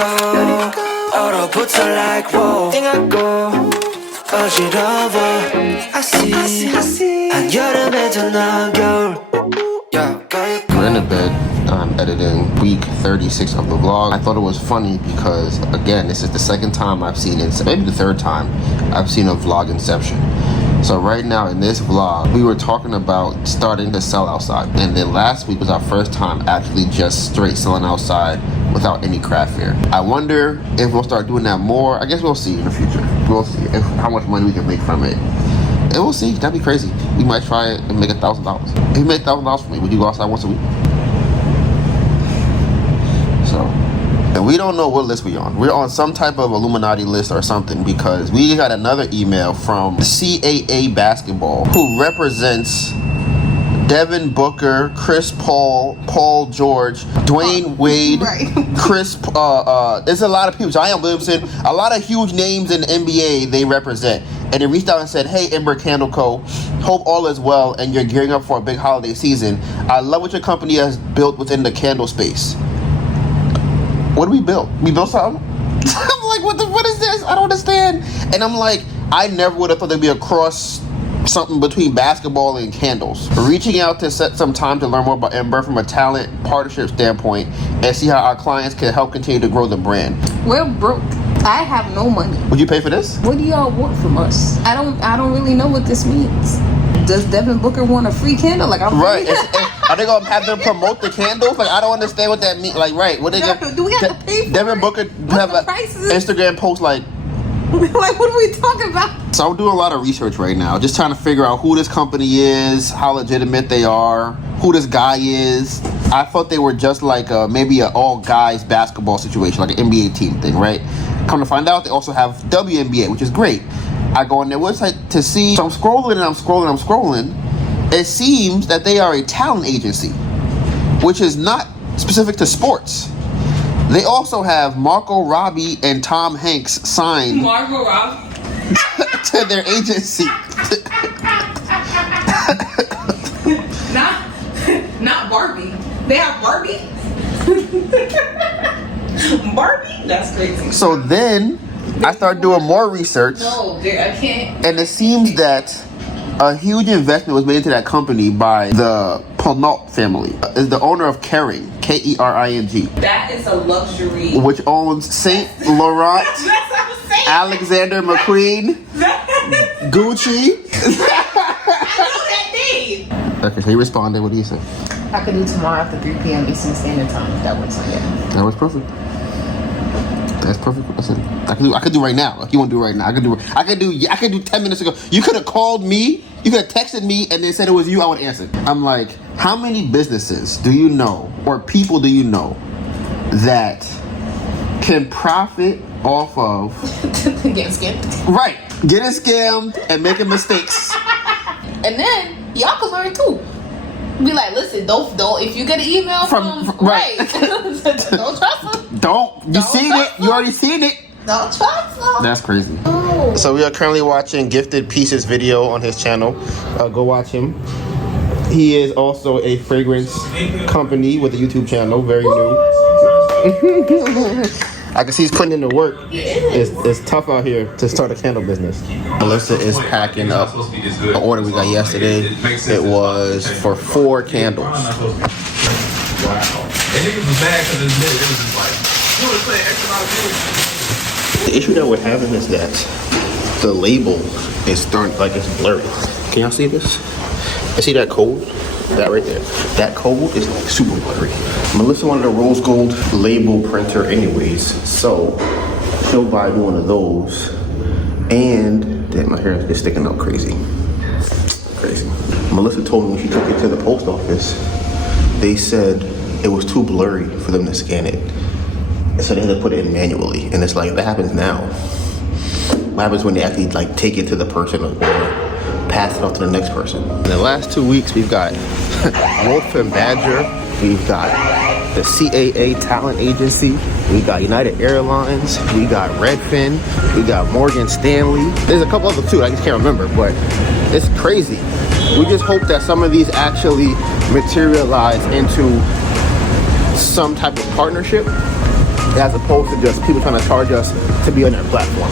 go 얼어붙어 like whoa 띵하고 어지러워 I see 한여름에도 넌 겨울 We're in the bed. I'm editing week 36 of the vlog. I thought it was funny because, again, this is the second time I've seen it, maybe the third time I've seen a vlog inception. So right now in this vlog, we were talking about starting to sell outside. And then last week was our first time actually just straight selling outside without any craft fair. I wonder if we'll start doing that more. I guess we'll see in the future. We'll see how much money we can make from it. And we'll see. That'd be crazy. We might try it and make $1,000. If you make $1,000 for me, would you go outside once a week? So, and we don't know what list we're on. We're on some type of Illuminati list or something because we got another email from CAA Basketball who represents Devin Booker, Chris Paul, Paul George, Dwayne Wade, right. Chris, there's a lot of people, Zion Williamson, a lot of huge names in the NBA they represent. And they reached out and said, hey, Ember Candle Co., hope all is well and you're gearing up for a big holiday season. I love what your company has built within the candle space. What do we build? We built something? I'm like, what is this? I don't understand. And I'm like, I never would have thought there'd be a cross something between basketball and candles. Reaching out to set some time to learn more about Ember from a talent partnership standpoint and see how our clients can help continue to grow the brand. We're broke. I have no money. Would you pay for this? What do y'all want from us? I don't really know what this means. Does Devin Booker want a free candle? Like, I'm right. Are they gonna have them promote the candles? Like, I don't understand what that means. Like, right? What they do we have to pay for Devin it? Booker have an Instagram post like. Like, what are we talking about? So I'm doing a lot of research right now, just trying to figure out who this company is, how legitimate they are, who this guy is. I thought they were just like maybe an all guys basketball situation, like an NBA team thing, right? Come to find out, they also have WNBA, which is great. I go on their website to see. So I'm scrolling. It seems that they are a talent agency, which is not specific to sports. They also have Margot Robbie and Tom Hanks signed Margot Robbie to their agency. not Barbie. They have Barbie. Barbie? That's crazy. So then I started doing more research. No, I can't. And it seems that a huge investment was made into that company by the Ponault family. Is the owner of Kering, Kering. That is a luxury. Which owns Saint Laurent, Alexander McQueen, Gucci. I know that name. Okay, so he responded. What do you say? I could do tomorrow after 3 p.m. Eastern Standard Time. That works on you. That was perfect. That's perfect. Listen, I could do right now. If you want to do it right now, I could do 10 minutes ago. You could have called me. You could have texted me and then said it was you. I would answer. I'm like, how many businesses do you know or people do you know that can profit off of getting scammed? Right, getting scammed and making mistakes. And then y'all can learn too. Be like, listen, don't. If you get an email from right, don't trust them. Don't seen it. You already seen it. Don't trust them. That's crazy. Oh. So we are currently watching Gifted Pieces video on his channel. Go watch him. He is also a fragrance company with a YouTube channel, very new. I can see he's putting in the work. It's tough out here to start a candle business. Melissa is packing up an order we got yesterday. It was for 4 candles. Wow. And it was bad because it was just like, you would play extra lot of music. The issue that we're having is that the label is starting, like, it's blurry. Can y'all see this? I see that code? That right there. That code is like super blurry. Melissa wanted a rose gold label printer anyways, so she'll buy one of those. And damn, my hair is sticking out crazy. Melissa told me when she took it to the post office, they said it was too blurry for them to scan it. And so they had to put it in manually. And it's like, that happens now. What happens when they actually like take it to the person or pass it off to the next person? In the last 2 weeks, we've got Wolf and Badger, we've got the CAA Talent Agency, we got United Airlines, we got Redfin, we got Morgan Stanley. There's a couple other too, I just can't remember, but it's crazy. We just hope that some of these actually materialize into some type of partnership as opposed to just people trying to charge us to be on their platform.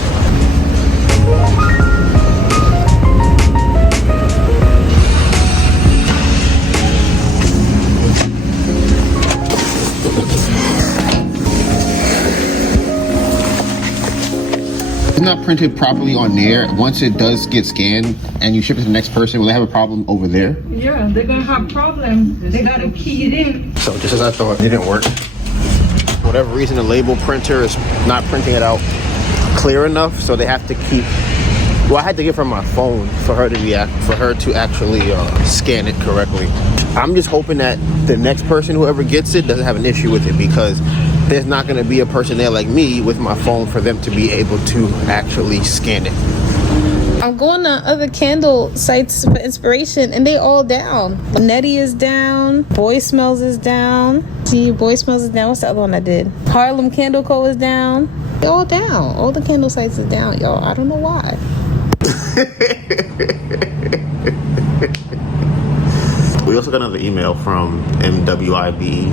It's not printed properly on there. Once it does get scanned and you ship it to the next person, will they have a problem over there? Yeah, they're gonna have problems. They gotta key it in. So just as I thought, it didn't work. For whatever reason, the label printer is not printing it out clear enough, so they have to keep. Well, I had to give her my phone for her to actually scan it correctly. I'm just hoping that the next person, whoever gets it, doesn't have an issue with it, because there's not going to be a person there like me with my phone for them to be able to actually scan it. I'm going on other candle sites for inspiration, and they all down. Nettie is down. Boy Smells is down. See, Boy Smells is down. What's the other one I did? Harlem Candle Co. is down. They're all down. All the candle sites is down, y'all. I don't know why. We also got another email from MWBE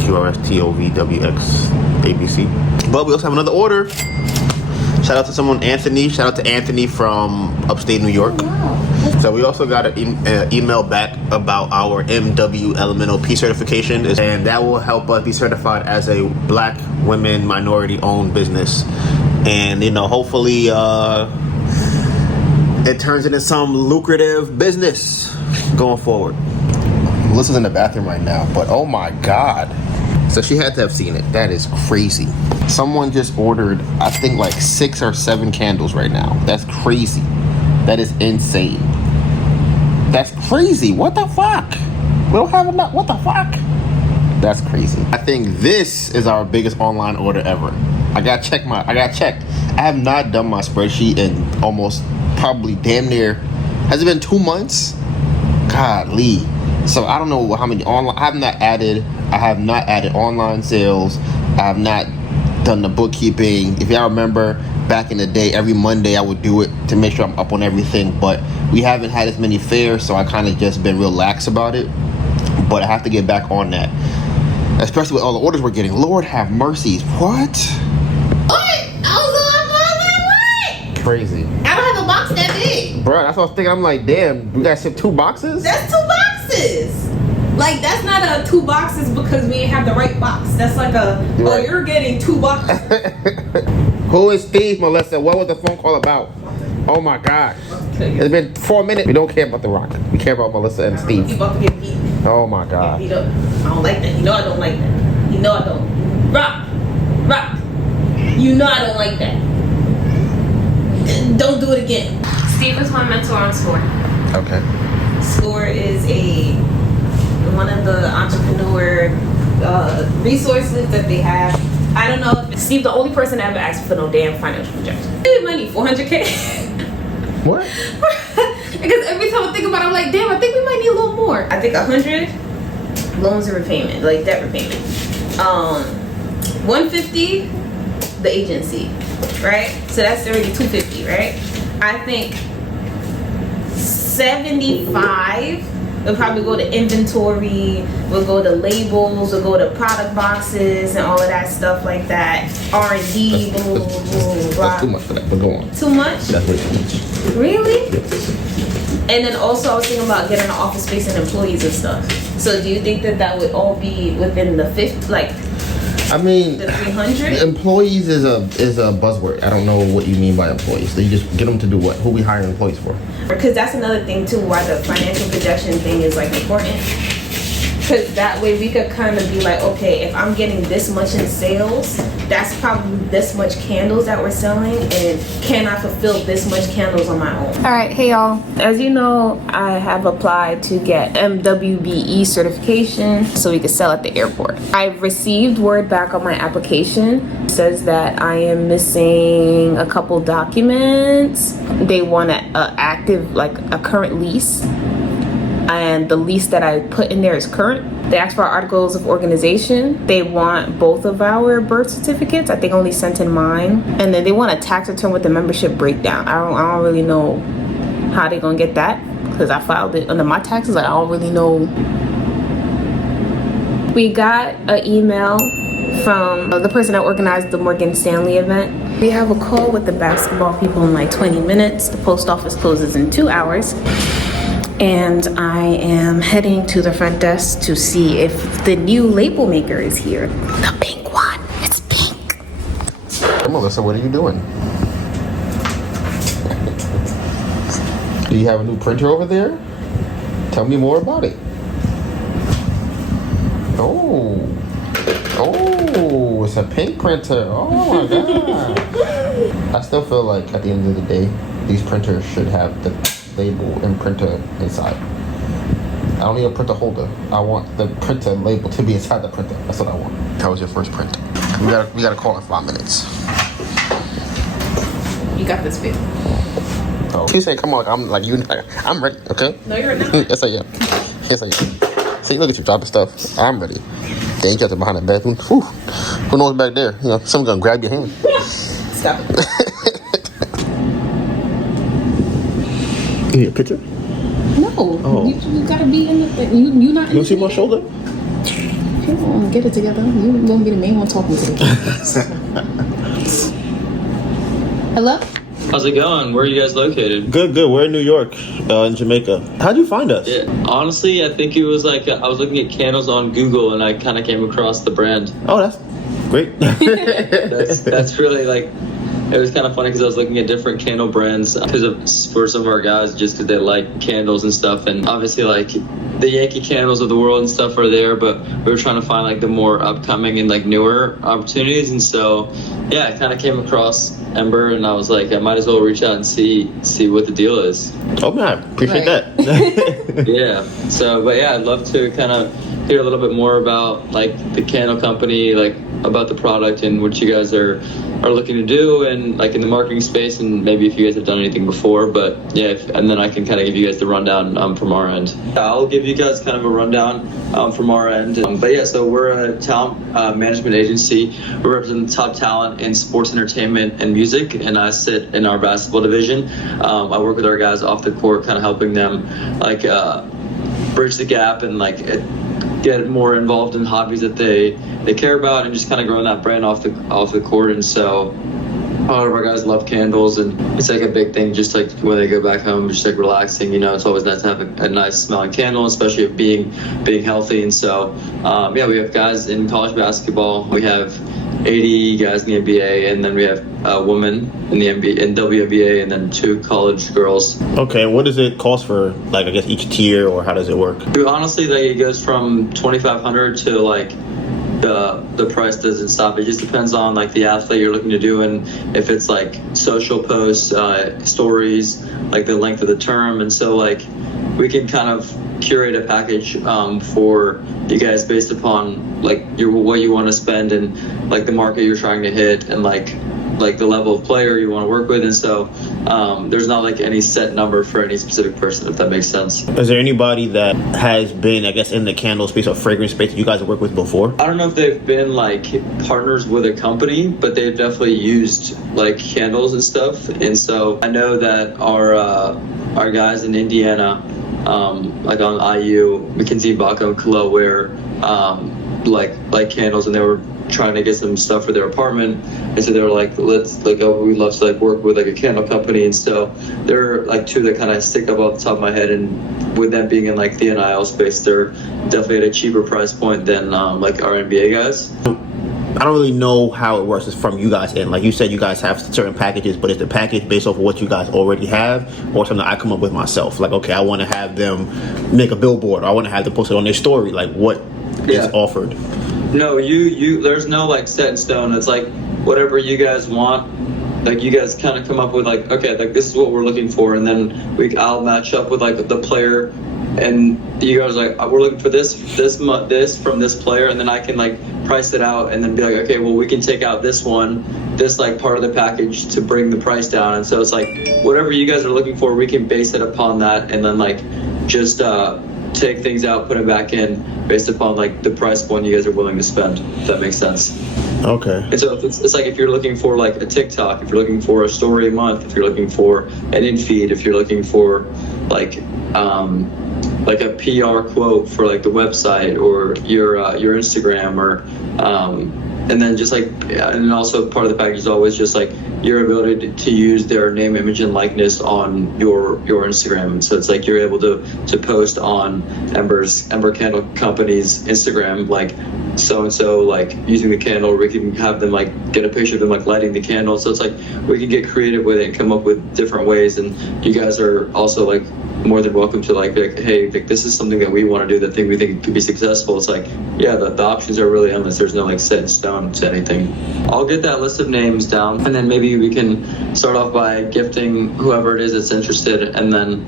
CRSTOVWX But we also have another order. Shout out to someone, Anthony. Shout out to Anthony from upstate New York. Oh, wow. So we also got an email back about our MWBE certification, and that will help us be certified as a Black women minority owned business. And hopefully it turns into some lucrative business going forward. Melissa's in the bathroom right now, but oh my God. So she had to have seen it. That is crazy. Someone just ordered, I think, like 6 or 7 candles right now. That's crazy. That is insane. That's crazy. What the fuck? We don't have enough. What the fuck? That's crazy. I think this is our biggest online order ever. I got checked. I have not done my spreadsheet in almost probably damn near. Has it been 2 months? Golly. So I don't know how many online. I have not added online sales. I have not done the bookkeeping. If y'all remember back in the day, every Monday I would do it to make sure I'm up on everything. But we haven't had as many fairs, so I kind of just been real lax about it. But I have to get back on that, especially with all the orders we're getting. Lord have mercies. What? Crazy. I don't have a box that big. Bro, that's what I was thinking. I'm like, damn, we gotta ship 2 boxes? That's 2 boxes. Like, that's not a 2 boxes because we didn't have the right box. That's like Right. you're getting 2 boxes. Who is Steve, Melissa? What was the phone call about? Oh my God. It's been 4 minutes. We don't care about the rock. We care about Melissa and Steve. You about to get beat. Oh my God. Beat up. I don't like that. You know I don't like that. You know I don't. Rock. You know I don't like that. Don't do it again. Steve is my mentor on SCORE. Okay. SCORE is one of the entrepreneur resources that they have. I don't know if Steve, the only person that ever asked for no damn financial projection. money, $400K. What? Because every time I think about it, I'm like, damn, I think we might need a little more. I think 100 loans and repayment, like debt repayment. 150 the agency, right? So that's already 250, right? I think 75 will probably go to inventory, we'll go to labels, we'll go to product boxes and all of that stuff like that. R&D, blah, blah, blah, blah. That's too much for that, but go on. Too much? That's way too much. Really? Yes. And then also I was thinking about getting an office space and employees and stuff. So do you think that would all be within the 50, like I mean, the 300? employees is a buzzword. I don't know what you mean by employees. So you just get them to do what? Who we hire employees for? Because that's another thing too, why the financial projection thing is like important. Because that way we could kind of be like, okay, if I'm getting this much in sales, that's probably this much candles that we're selling, and can I fulfill this much candles on my own? All right, hey y'all. As you know, I have applied to get MWBE certification so we could sell at the airport. I've received word back on my application. It says that I am missing a couple documents. They want a current lease. And the lease that I put in there is current. They asked for our articles of organization. They want both of our birth certificates. I think I only sent in mine. And then they want a tax return with the membership breakdown. I don't really know how they're gonna get that because I filed it under my taxes. I don't really know We got an email from the person that organized the Morgan Stanley event. We have a call with the basketball people in like 20 minutes. The post office closes in 2 hours. And I am heading to the front desk to see if the new label maker is here. The pink one. It's pink. Hey, Melissa, what are you doing? Do you have a new printer over there? Tell me more about it. Oh, it's a pink printer. Oh my god. I still feel like at the end of the day, these printers should have the label and printer inside. I don't need a printer holder. I want the printer label to be inside the printer. That's what I want. How was your first print? We gotta call in 5 minutes. You got this, babe. Oh. She said, "Come on, I'm like you. I'm ready." Okay. No, you're not. Yes, I am. Yes, I am. See, look at you dropping stuff. I'm ready. Then you got to behind the bathroom. Whew. Who knows back there? You know, someone's gonna grab your hand. Stop it. You need a picture? No. Oh. You gotta be in the. You not. You see my shoulder? Come on, get it together. You gonna be the main one talking to the Hello? How's it going? Where are you guys located? Good. We're in New York, in Jamaica. How'd you find us? Yeah, honestly, I think it was like I was looking at candles on Google and I kind of came across the brand. Oh, that's great. That's really like, it was kind of funny because I was looking at different candle brands for some of our guys just because they like candles and stuff. And obviously like the Yankee candles of the world and stuff are there, but we were trying to find like the more upcoming and like newer opportunities. And so, yeah, I kind of came across Ember and I was like, I might as well reach out and see what the deal is. Oh man, I appreciate that. Yeah. So, but yeah, I'd love to kind of hear a little bit more about like the candle company, like about the product and what you guys are looking to do and like in the marketing space, and maybe if you guys have done anything before. But yeah, and then I can kind of give you guys the rundown from our end. I'll give you guys kind of a rundown from our end. But yeah, so we're a talent management agency. We represent the top talent in sports, entertainment, and music, and I sit in our basketball division. I work with our guys off the court, kind of helping them like bridge the gap and like get more involved in hobbies that they care about, and just kind of growing that brand off the court. And so a lot of our guys love candles, and it's like a big thing just like when they go back home, just like relaxing, you know. It's always nice to have a nice smelling candle, especially if being healthy. And so yeah, we have guys in college basketball. We have 80 guys in the NBA, and then we have a woman in the NBA, in WNBA, and then 2 college girls. Okay, and what does it cost for, like, I guess each tier, or how does it work? Honestly, like, it goes from $2,500 to like the price doesn't stop. It just depends on like the athlete you're looking to do, and if it's like social posts, stories, like the length of the term. And so like we can kind of curate a package for you guys based upon like what you want to spend and like the market you're trying to hit and like the level of player you want to work with. And so there's not like any set number for any specific person, if that makes sense. Is there anybody that has been, I guess, in the candle space or fragrance space that you guys have worked with before? I don't know if they've been like partners with a company, but they've definitely used like candles and stuff. And so I know that our guys in Indiana, like on IU, McKinsey, Baca, and Kalo, wear like candles, and they were trying to get some stuff for their apartment, and so they were like, we'd love to like work with like a candle company. And so there are like 2 that kind of stick up off the top of my head, and with them being in like the NIL space, they're definitely at a cheaper price point than like our NBA guys. I don't really know how it works. It's from you guys, and like you said, you guys have certain packages, but is the package based off of what you guys already have, or something I come up with myself? Like, okay, I want to have them make a billboard, or I want to have them post it on their story. Like, what is offered? No, you there's no like set in stone. It's like whatever you guys want. Like you guys kind of come up with like, okay, like this is what we're looking for, and then I'll match up with like the player, and you guys are like, we're looking for this from this player, and then I can like price it out and then be like, okay, well we can take out this like part of the package to bring the price down. And so it's like whatever you guys are looking for, we can base it upon that, and then like just take things out, put it back in based upon like the price point you guys are willing to spend, if that makes sense. Okay. And so it's like if you're looking for like a TikTok, if you're looking for a story a month, if you're looking for an in-feed, if you're looking for like like a PR quote for like the website or your Instagram or and then just like, and also part of the package is always just like your ability to use their name, image, and likeness on your Instagram. And so it's like you're able to post on Ember Candle Company's Instagram, like so and so, like using the candle, or we can have them like get a picture of them like lighting the candle. So it's like we can get creative with it and come up with different ways. And you guys are also like more than welcome to like hey, like, this is something that we want to do, that thing we think could be successful. It's like, yeah, the options are really endless. There's no like set in stone to anything. I'll get that list of names down, and then maybe we can start off by gifting whoever it is that's interested, and then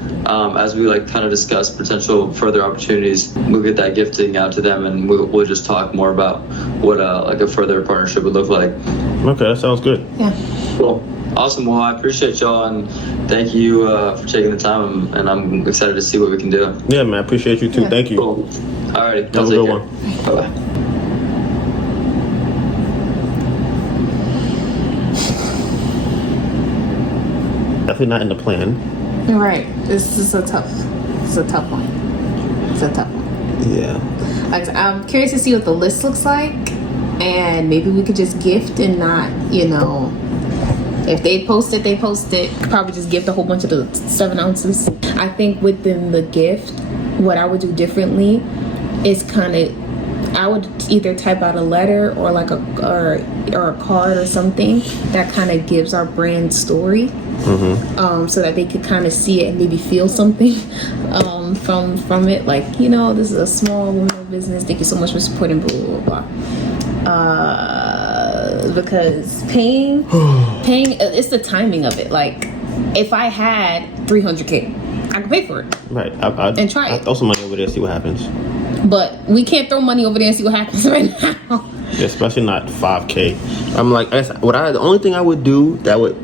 as we like kind of discuss potential further opportunities, we'll get that gifting out to them, and we'll just talk more about what like a further partnership would look like. Okay, that sounds good. Yeah. Cool. Awesome. Well, I appreciate y'all, and thank you for taking the time, and I'm excited to see what we can do. Yeah, man, I appreciate you too. Yeah. Thank you. Cool. Alrighty. Have a good one. Bye-bye. Definitely not in the plan. Right. This is a tough one. It's a tough one. Yeah. Like, I'm curious to see what the list looks like, and maybe we could just gift and not, if they post it, they post it. Probably just gift a whole bunch of the 7 ounces. I think within the gift, what I would do differently is I would either type out a letter or like a card or something that kind of gives our brand story, so that they could kind of see it and maybe feel something from it. Like, this is a small woman business. Thank you so much for supporting. Blah blah blah. Because paying, it's the timing of it. Like, if I had $300K, I could pay for it. Right. And try it. I'll throw some money over there, see what happens. But we can't throw money over there and see what happens right now. Yeah, especially not $5K. I'm like, the only thing I would do that would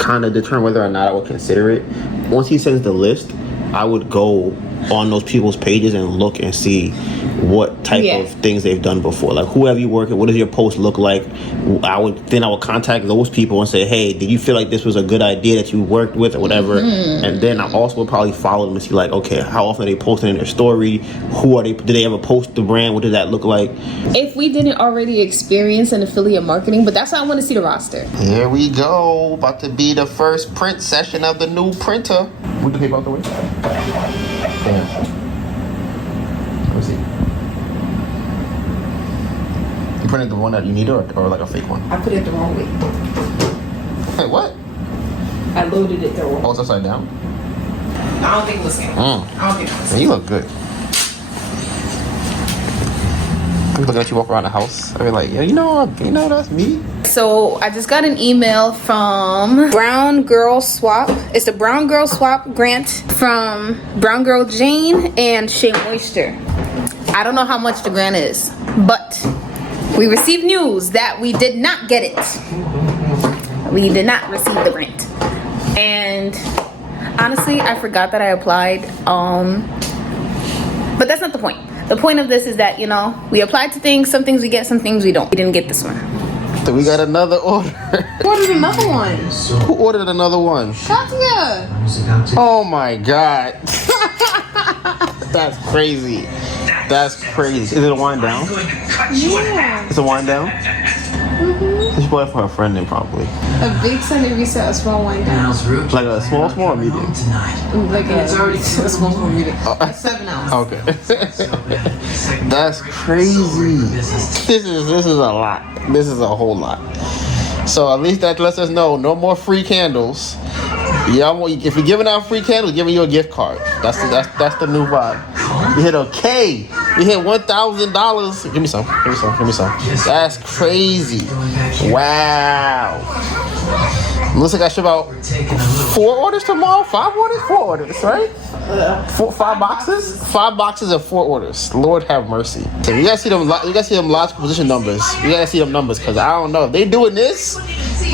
kind of determine whether or not I would consider it, once he sends the list, I would go on those people's pages and look and see what type of things they've done before. Like, who have you worked with? What does your post look like? I would contact those people and say, hey, did you feel like this was a good idea that you worked with or whatever? And then I also would probably follow them and see, like, okay, how often are they posting in their story? Who are they? Did they ever post the brand? What did that look like? If we didn't already experience an affiliate marketing, but that's why I want to see the roster. Here we go. About to be the first print session of the new printer. Move the paper out the way. Damn. Let me see. You printed the one that you needed or like a fake one? I put it the wrong way. Hey, what? I loaded it the wrong way. Oh, it's upside down? I don't think it was him. I don't think it was him. Man, you look good. I'm looking at you walk around the house. I be like, yeah, you know that's me. So I just got an email from Brown Girl Swap. It's the Brown Girl Swap grant from Brown Girl Jane and Shea Moisture. I don't know how much the grant is, but we received news that we did not get it. We did not receive the grant. And honestly, I forgot that I applied. But that's not the point. The point of this is that, we applied to things. Some things we get, some things we don't. We didn't get this one. So we got another order. Who ordered another one? Who ordered another one? Katya. Oh my God. That's crazy. That's crazy. Is it a wind down? Yeah. It's a wind down? She bought it for her friend then probably. A big Sunday reset, a small wind down. Like a small or medium? Like a small medium. 7 ounce. Okay. That's crazy. This is a lot. This is a whole lot. So at least that lets us know no more free candles. Yeah, if you're giving out free candles, giving you a gift card. That's the new vibe. We hit a K. We hit $1,000. Give me some. That's crazy. Wow. Looks like I should about 4 orders tomorrow. 5 orders? 4 orders, right? 5 boxes? 5 boxes and 4 orders. Lord have mercy. So you gotta see them logical position numbers. You gotta see them numbers, because I don't know if they doing this.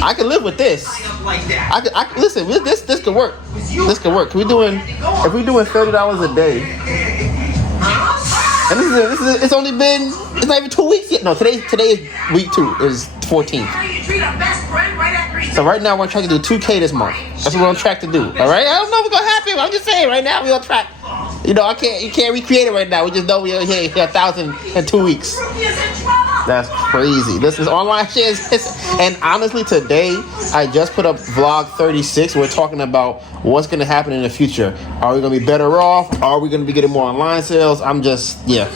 I can live with this. I listen. This could work. This could work. If we doing $30 a day, and it's only been, it's not even 2 weeks yet. No, today is week 2. Is 14th. So right now we're on track to do 2K this month. That's what we're on track to do. All right. I don't know what's gonna happen. I'm just saying right now we're on track. You know, you can't recreate it right now. We just know we're here 1,000 in 2 weeks. That's crazy. This is online shit. And honestly, today, I just put up vlog 36. We're talking about what's going to happen in the future. Are we going to be better off? Are we going to be getting more online sales? I'm just, damn.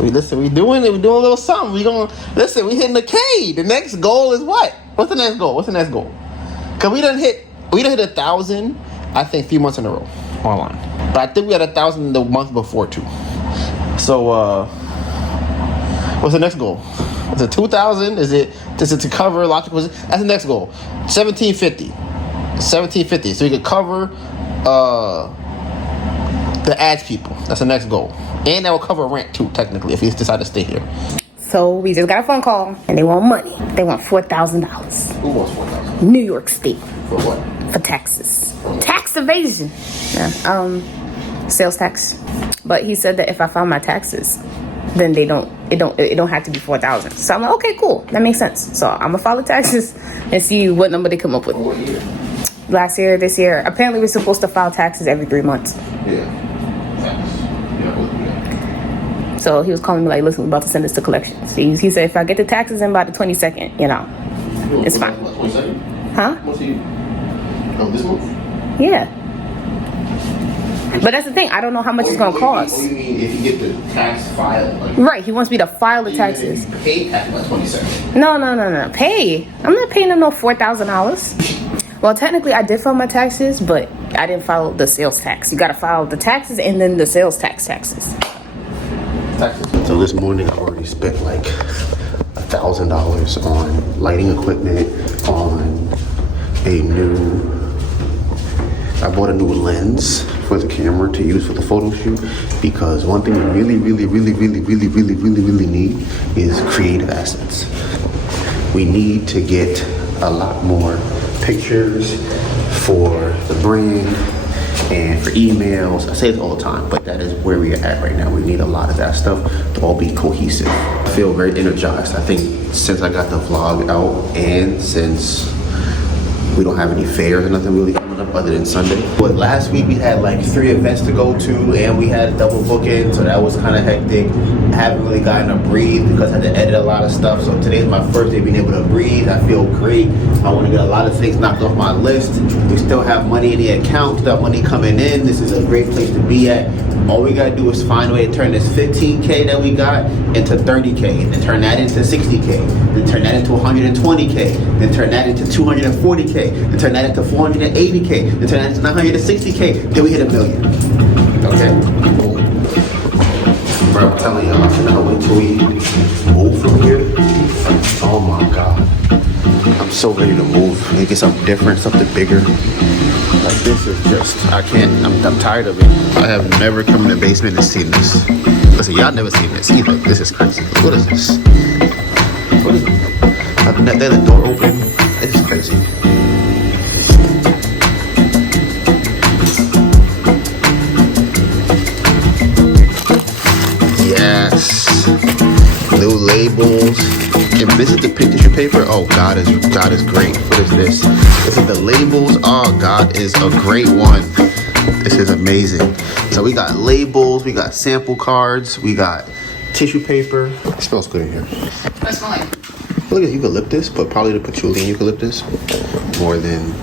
We doing it. We're doing a little something. We hitting the K. The next goal is what? What's the next goal? Because we done hit 1,000, I think, 3 months in a row online. But I think we had 1,000 the month before too. So what's the next goal? Is it 2,000? Is it to cover logical? That's the next goal. 1,750. So you could cover the ads people. That's the next goal. And that will cover rent too, technically, if you decide to stay here. So we just got a phone call and they want money. They want $4,000. Who wants $4,000? New York State. For what? For taxes. Tax evasion. Yeah. Sales tax. But he said that if I file my taxes, then it don't have to be 4,000. So I'm like, okay, cool. That makes sense. So I'm gonna file the taxes and see what number they come up with. What year? Last year, this year. Apparently we're supposed to file taxes every 3 months. Yeah. So he was calling me like, listen, we're about to send this to collections. He said if I get the taxes in by the 22nd, it's fine. 22nd? Huh? What's he? Oh, this month? Yeah. But that's the thing. I don't know how much it's going to cost. What do you mean if you get the tax filed? Like, Right. He wants me to file the taxes. Pay tax by 22nd. No. Pay. I'm not paying them no $4,000. Well, technically, I did file my taxes, but I didn't file the sales tax. You got to file the taxes and then the sales taxes. So this morning I already spent like $1,000 on lighting equipment, I bought a new lens for the camera to use for the photo shoot, because one thing we really need is creative assets. We need to get a lot more pictures for the brand and for emails. I say this all the time, but that is where we are at right now. We need a lot of that stuff to all be cohesive. I feel very energized. I think since I got the vlog out and since we don't have any fairs or nothing really coming up other than Sunday. But last week we had like 3 events to go to and we had double booking, so that was kind of hectic. I haven't really gotten to breathe because I had to edit a lot of stuff. So today's my first day being able to breathe. I feel great. I want to get a lot of things knocked off my list. We still have money in the account, still have money coming in. This is a great place to be at. All we gotta do is find a way to turn this 15K that we got into 30K, and then turn that into 60K, then turn that into 120K, then turn that into 240K, then turn that into 480K, then turn that into 960K, then we hit $1 million. Okay? Boom. Bro, I'm telling y'all, I cannot wait till we move from here. Oh my God. I'm so ready to move, make it something different, something bigger. Like this is just, I'm tired of it. I have never come in the basement and seen this. Listen, y'all never seen this either. This is crazy. What is this? What is it? They had the door open. This is crazy. Yes. New labels. And visit the pink tissue paper. Oh, God is great. What is this? This is the labels. Oh, God is a great one. This is amazing. So we got labels, we got sample cards, we got tissue paper. It smells good in here. What smell like? Look at eucalyptus, but probably the patchouli and eucalyptus more than.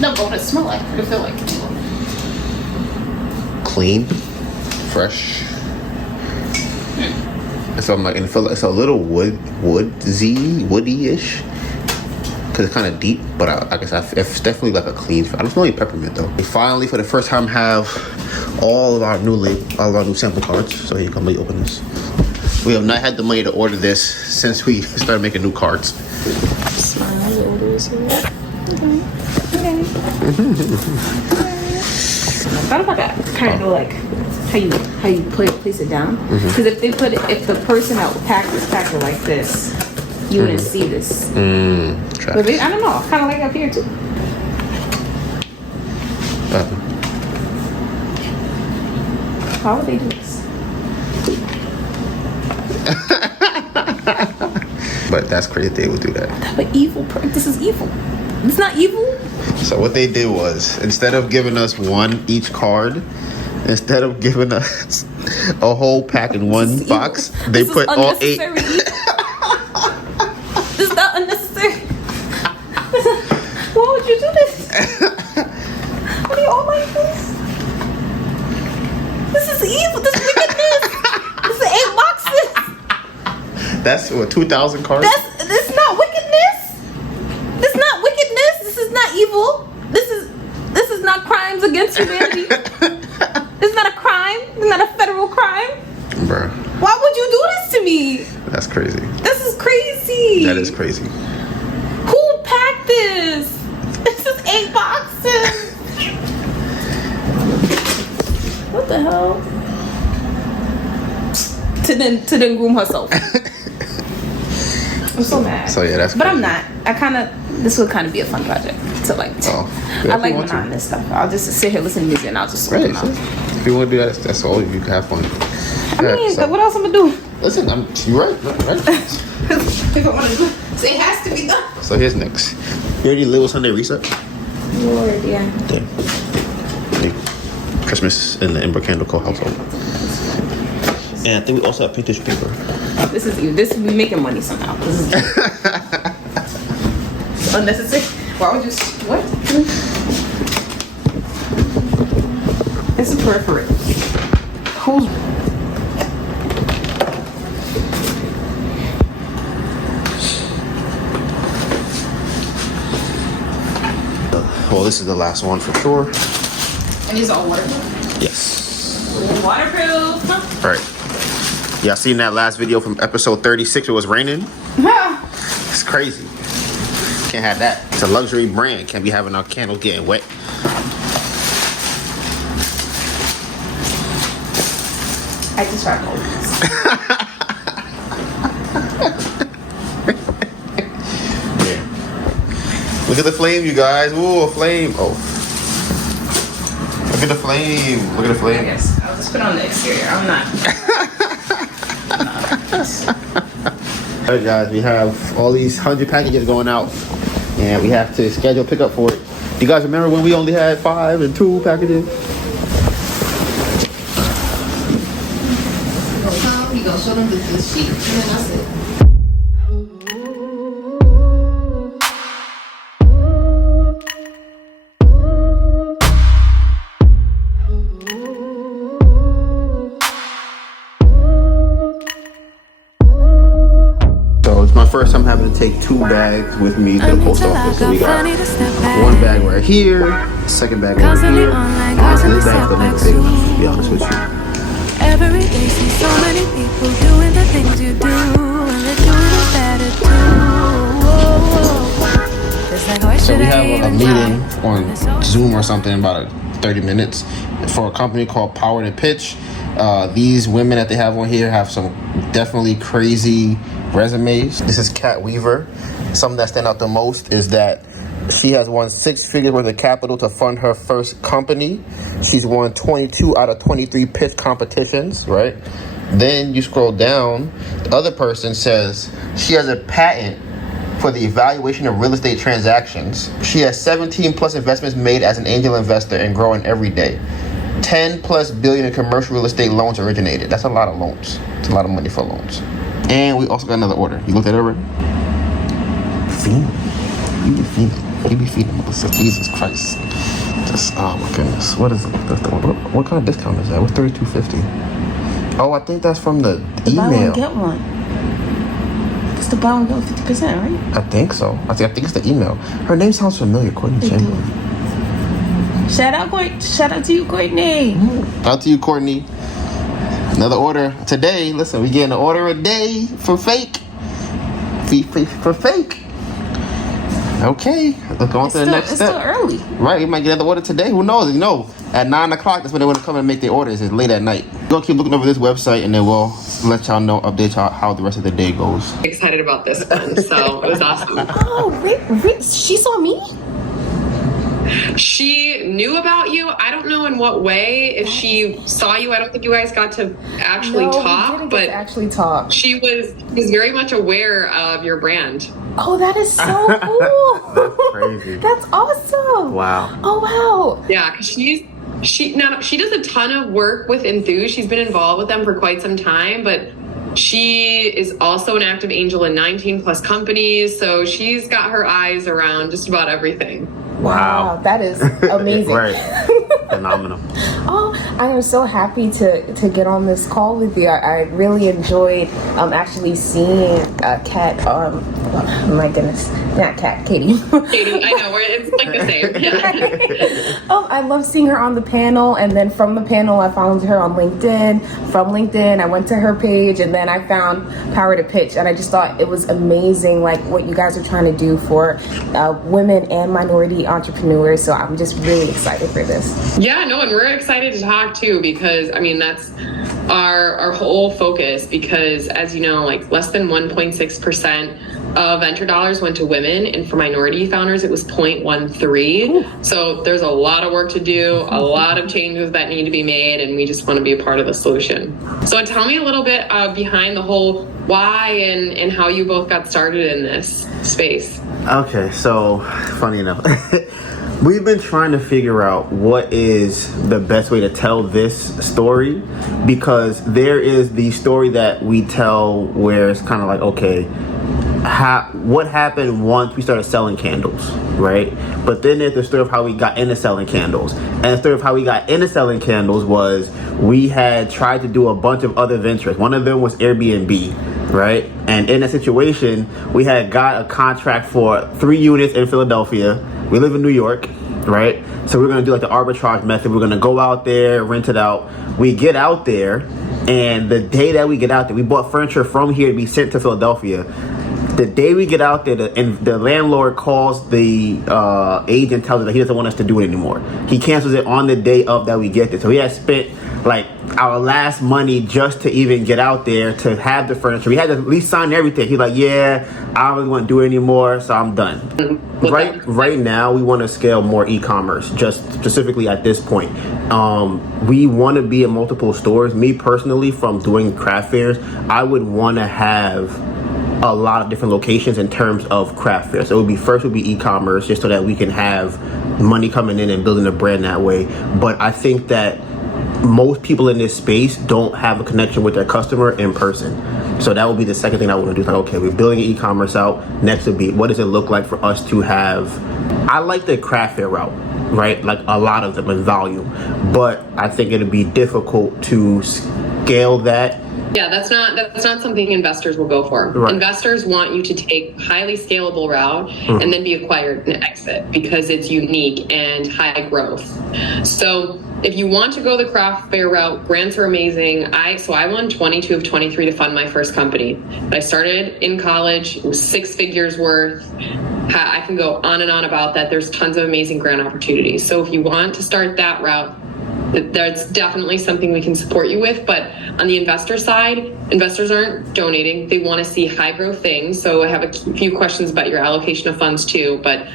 No, but what does it smell like? What does it feel like? Clean, fresh. So I'm like, it's a little woody-ish, because it's kind of deep, but I guess it's definitely like a clean. I don't smell any peppermint though. We finally, for the first time, have all of our new sample cards. So here you come, let me open this. We have not had the money to order this since we started making new cards. Smile, the order is here. Okay. I thought about that. Kind of like how you place it down. Because if the person that packed it like this, you wouldn't see this. But maybe, I don't know. Kind of like up here too. How would they do this? But that's crazy they would do that. But evil. This is evil. It's not evil. So what they did was, instead of giving us one each card, instead of giving us a whole pack in one box, they put all 8. This is not unnecessary. Why would you do this? What do you all like this? This is evil. This is wickedness. This is 8 boxes. That's what, 2,000 cards? This is not wickedness. This is not wickedness. This is not evil. This is not crimes against humanity. This is not a crime. This is not a federal crime. Bruh. Why would you do this to me? That's crazy. This is crazy. That is crazy. Who packed this? This is 8 boxes. What the hell? To then groom herself. I'm so mad. So yeah, that's But crazy. I'm not. This would kind of be a fun project to like. Oh, I like monotonous stuff. I'll just sit here listening to music and I'll just scroll them out. If you want to do that, that's all. You can have fun. I mean, what else I'm gonna do? Listen, you're right. If I want to do, so it has to be done. So here's next. You already little Sunday reset? Lord, yeah. Damn. Christmas in the Ember Candle Co. household. And I think we also have pink tissue paper. This is we making money somehow. This is unnecessary. Why would you? What? It's a peripheral. Who's? Well, this is the last one for sure. And these are all waterproof? Yes. Waterproof. All right. Y'all seen that last video from episode 36? It was raining. It's crazy. Can't have that. It's a luxury brand. Can't be having our candles getting wet. I just tried all this. Yeah. Look at the flame, you guys. Ooh, a flame. Oh. Look at the flame. Look at the flame. I guess I'll just put on the exterior. I'm not. Alright guys, we have all these 100 packages going out and we have to schedule pickup for it. You guys remember when we only had 5 and 2 packages? You gonna show them the sheet and then that's it. First I'm having to take 2 bags with me to the post office. So we got 1 bag right here, second bag right here. This bag's still not big enough, to be honest with you. Every day see so many people doing the things you do, and they're doing it better too. So we have a meeting on Zoom or something in about 30 minutes for a company called Power to Pitch. These women that they have on here have some definitely crazy resumes. This is Kat Weaver. Something that stand out the most is that she has won 6 figures worth of capital to fund her first company. She's won 22 out of 23 pitch competitions, right? Then you scroll down, the other person says she has a patent for the evaluation of real estate transactions. She has 17 plus investments made as an angel investor and growing every day. 10 plus billion in commercial real estate loans originated. That's a lot of loans. It's a lot of money for loans. And we also got another order. You looked at it already? Feeding. You be feeding. You be feeding. Jesus Christ. Just, oh my goodness. What is it? What kind of discount is that? What's $32.50? Oh, I think that's from the email. Buy one, get one. It's the buy one, get 50%, right? I think so. I think it's the email. Her name sounds familiar. Courtney Chamberlain. Shout out to you, Courtney. Out to you, Courtney. Another order today. Listen, we getting an order a day for fake. For fake. Okay, let's go on to the next step. It's still early. Right, you might get another order today. Who knows? You know, at 9 o'clock, that's when they want to come and make their orders. It's late at night. We're going to keep looking over this website, and then we'll let y'all know, update y'all how the rest of the day goes. Excited about this one, so it was awesome. Oh, she saw me? She knew about you. I don't know in what way. If she saw you, I don't think you guys got to actually talk. We didn't but get to actually talk. She was very much aware of your brand. Oh, that is so cool. That's crazy. That's awesome. Wow. Oh, wow. Yeah, because she does a ton of work with Enthuse. She's been involved with them for quite some time, but she is also an active angel in 19 plus companies. So she's got her eyes around just about everything. Wow. That is amazing. Right. Phenomenal. Oh, I am so happy to get on this call with you. I really enjoyed actually seeing Cat. My goodness, not Cat, Katie. Katie, I know, it's like the same. Yeah. I love seeing her on the panel, and then from the panel, I found her on LinkedIn. From LinkedIn, I went to her page, and then I found Power to Pitch, and I just thought it was amazing, like what you guys are trying to do for women and minority entrepreneurs. So I'm just really excited for this. Yeah, no, and we're excited to talk too, because I mean that's our whole focus, because as you know, like less than 1.6% of venture dollars went to women, and for minority founders it was 0.13. So there's a lot of work to do, a lot of changes that need to be made, and we just want to be a part of the solution. So tell me a little bit behind the whole why and how you both got started in this space. Okay, so funny enough, we've been trying to figure out what is the best way to tell this story, because there is the story that we tell where it's kind of like, okay, what happened once we started selling candles, right? But then there's the story of how we got into selling candles. And the story of how we got into selling candles was we had tried to do a bunch of other ventures. One of them was Airbnb, right? And in that situation, we had got a contract for 3 units in Philadelphia. We live in New York, right? So we're going to do like the arbitrage method. We're going to go out there, rent it out. We get out there, and the day that we get out there, we bought furniture from here to be sent to Philadelphia. The day we get out there, the landlord calls the agent, tells us that he doesn't want us to do it anymore. He cancels it on the day of that we get there. So he had spent like our last money just to even get out there to have the furniture. We had to at least sign everything. He's like, yeah, I don't really want to do it anymore, so I'm done. Right now, we want to scale more e-commerce, just specifically at this point. We want to be in multiple stores. Me personally, from doing craft fairs, I would want to have a lot of different locations in terms of craft fairs. So it would be e-commerce, just so that we can have money coming in and building a brand that way. But I think that most people in this space don't have a connection with their customer in person. So that would be the second thing I want to do. It's like, okay, we're building e-commerce out. Next would be, what does it look like for us to have? I like the craft fair route, right? Like a lot of them in volume, but I think it'd be difficult to scale that. Yeah, that's not something investors will go for. Right. Investors want you to take highly scalable route and then be acquired and exit, because it's unique and high growth. So if you want to go the craft fair route, grants are amazing. I won 22 of 23 to fund my first company. But I started in college. It was 6 figures worth. I can go on and on about that. There's tons of amazing grant opportunities. So if you want to start that route, that's definitely something we can support you with. But on the investor side, investors aren't donating. They want to see high growth things. So I have a few questions about your allocation of funds too, but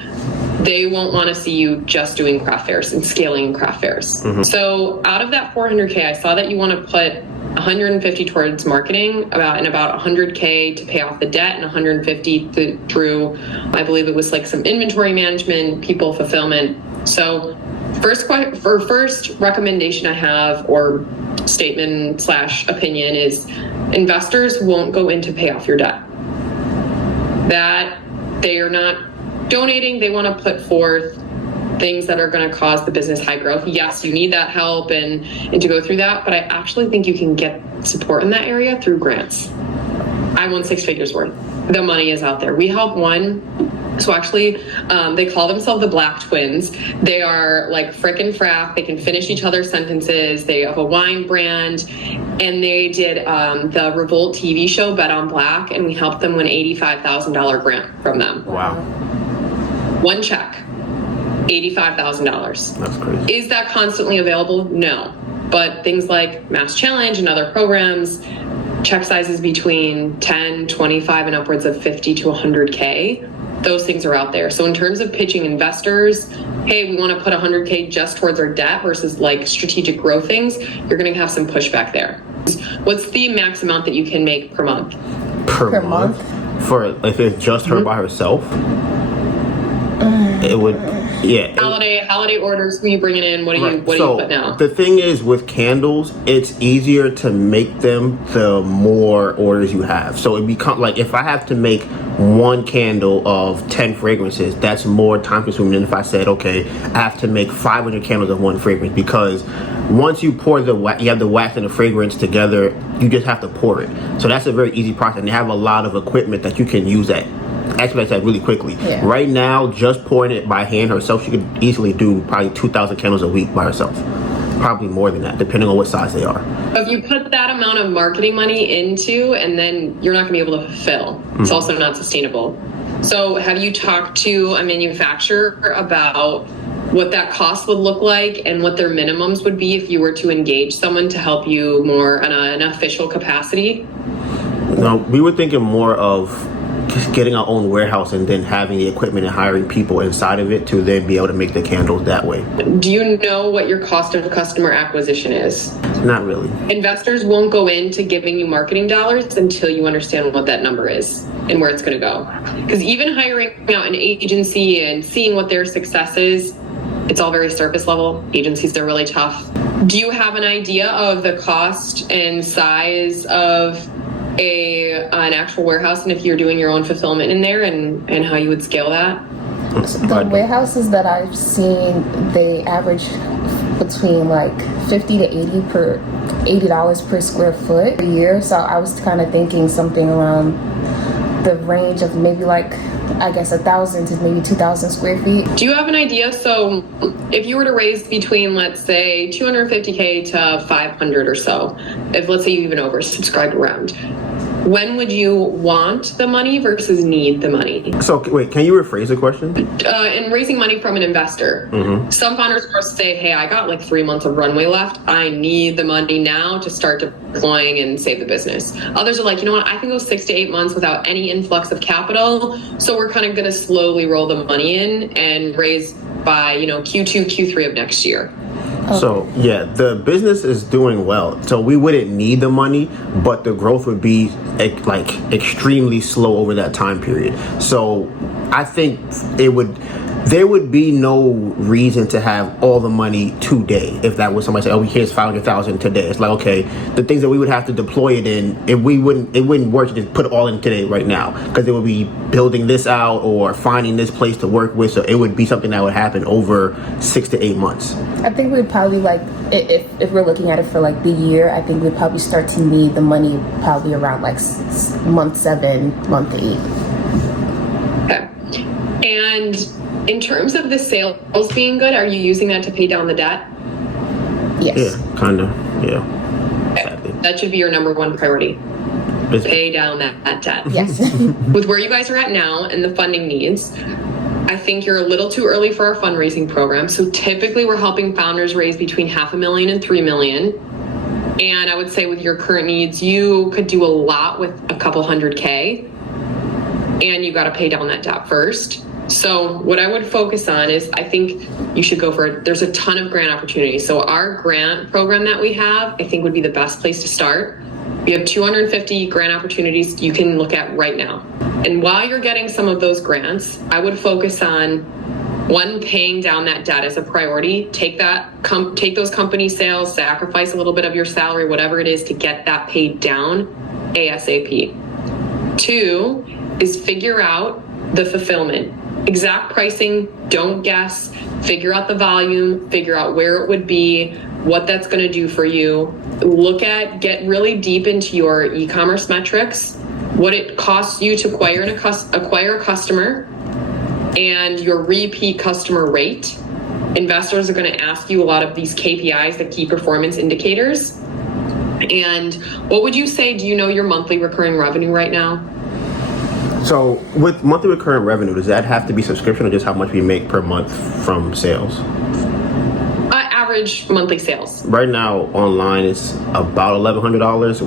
they won't want to see you just doing craft fairs and scaling craft fairs. Mm-hmm. So out of that 400K, I saw that you want to put 150 towards marketing, about 100K to pay off the debt, and 150 through, I believe it was like some inventory management, people fulfillment. So first recommendation I have, or statement / opinion, is investors won't go in to pay off your debt. That they are not donating. They want to put forth things that are going to cause the business high growth. Yes, you need that help and to go through that, but I actually think you can get support in that area through grants. I won 6 figures worth. The money is out there. We helped one. So actually, they call themselves the Black Twins. They are like frickin' frack. They can finish each other's sentences. They have a wine brand, and they did the Revolt TV show Bet on Black, and we helped them win $85,000 grant from them. Wow. One check, $85,000. That's crazy. Is that constantly available? No. But things like Mass Challenge and other programs, check sizes between 10, 25, and upwards of 50 to 100K. those things are out there. So in terms of pitching investors, hey, we want to put 100K just towards our debt versus like strategic growth things, you're going to have some pushback there. What's the max amount that you can make per month? Per month? For if it's just her by herself, it would, yeah. Holiday orders. Who are you bringing in? What do you put now? The thing is, with candles, it's easier to make them the more orders you have. So it becomes like if I have to make one candle of 10 fragrances, that's more time consuming than if I said, okay, I have to make 500 candles of one fragrance, because once you pour you have the wax and the fragrance together, you just have to pour it. So that's a very easy process. And they have a lot of equipment that you can use that expedite that really quickly. Yeah. Right now, just pouring it by hand herself, she could easily do probably 2,000 candles a week by herself. Probably more than that, depending on what size they are. If you put that amount of marketing money into, and then you're not going to be able to fulfill, it's also not sustainable. So have you talked to a manufacturer about what that cost would look like and what their minimums would be if you were to engage someone to help you more on an official capacity? No, we were thinking more of just getting our own warehouse and then having the equipment and hiring people inside of it to then be able to make the candles that way. Do you know what your cost of customer acquisition is? Not really. Investors won't go into giving you marketing dollars until you understand what that number is and where it's going to go. Because even hiring out an agency and seeing what their success is, it's all very surface level. Agencies are really tough. Do you have an idea of the cost and size of an actual warehouse, and if you're doing your own fulfillment in there, and how you would scale that? The warehouses that I've seen, they average between like $50 to $80 per square foot a year. So I was kind of thinking something around the range of maybe like, I guess 1,000 to maybe 2,000 square feet. Do you have an idea? So if you were to raise between, let's say, 250K to 500 or so, if let's say you even oversubscribed around, when would you want the money versus need the money? So wait, can you rephrase the question? In raising money from an investor, some founders first say, hey, I got like 3 months of runway left. I need the money now to start deploying and save the business. Others are like, you know what, I can go 6 to 8 months without any influx of capital. So we're kind of going to slowly roll the money in and raise by, Q2, Q3 of next year. So yeah, the business is doing well. So we wouldn't need the money, but the growth would be like extremely slow over that time period. So I think there would be no reason to have all the money today if that was somebody say, oh, here's 500,000 today. It's like, okay, the things that we would have to deploy it in, it wouldn't work to just put it all in today right now, because it would be building this out or finding this place to work with. So it would be something that would happen over 6 to 8 months. I think we'd probably like, if we're looking at it for like the year, I think we'd probably start to need the money probably around like month 7, month 8. Okay. And in terms of the sales being good, are you using that to pay down the debt? Yes. Yeah, kind of. Yeah. Okay. Exactly. That should be your number one priority. Pay down that debt. Yes. With where you guys are at now and the funding needs, I think you're a little too early for our fundraising program. So typically we're helping founders raise between $500,000 and $3 million. And I would say with your current needs, you could do a lot with a couple $100K, and you got to pay down that debt first. So what I would focus on is, I think you should go for it. There's a ton of grant opportunities. So our grant program that we have, I think would be the best place to start. We have 250 grant opportunities you can look at right now. And while you're getting some of those grants, I would focus on, one, paying down that debt as a priority. Take those company sales, sacrifice a little bit of your salary, whatever it is, to get that paid down ASAP. 2 is figure out the fulfillment. Exact pricing, don't guess. Figure out the volume, figure out where it would be, what that's going to do for you. Get really deep into your e-commerce metrics, what it costs you to acquire a customer, and your repeat customer rate. Investors are going to ask you a lot of these KPIs, the key performance indicators. And what would you say, do you know your monthly recurring revenue right now? So with monthly recurring revenue, does that have to be subscription or just how much we make per month from sales? Average monthly sales. Right now online it's about $1,100.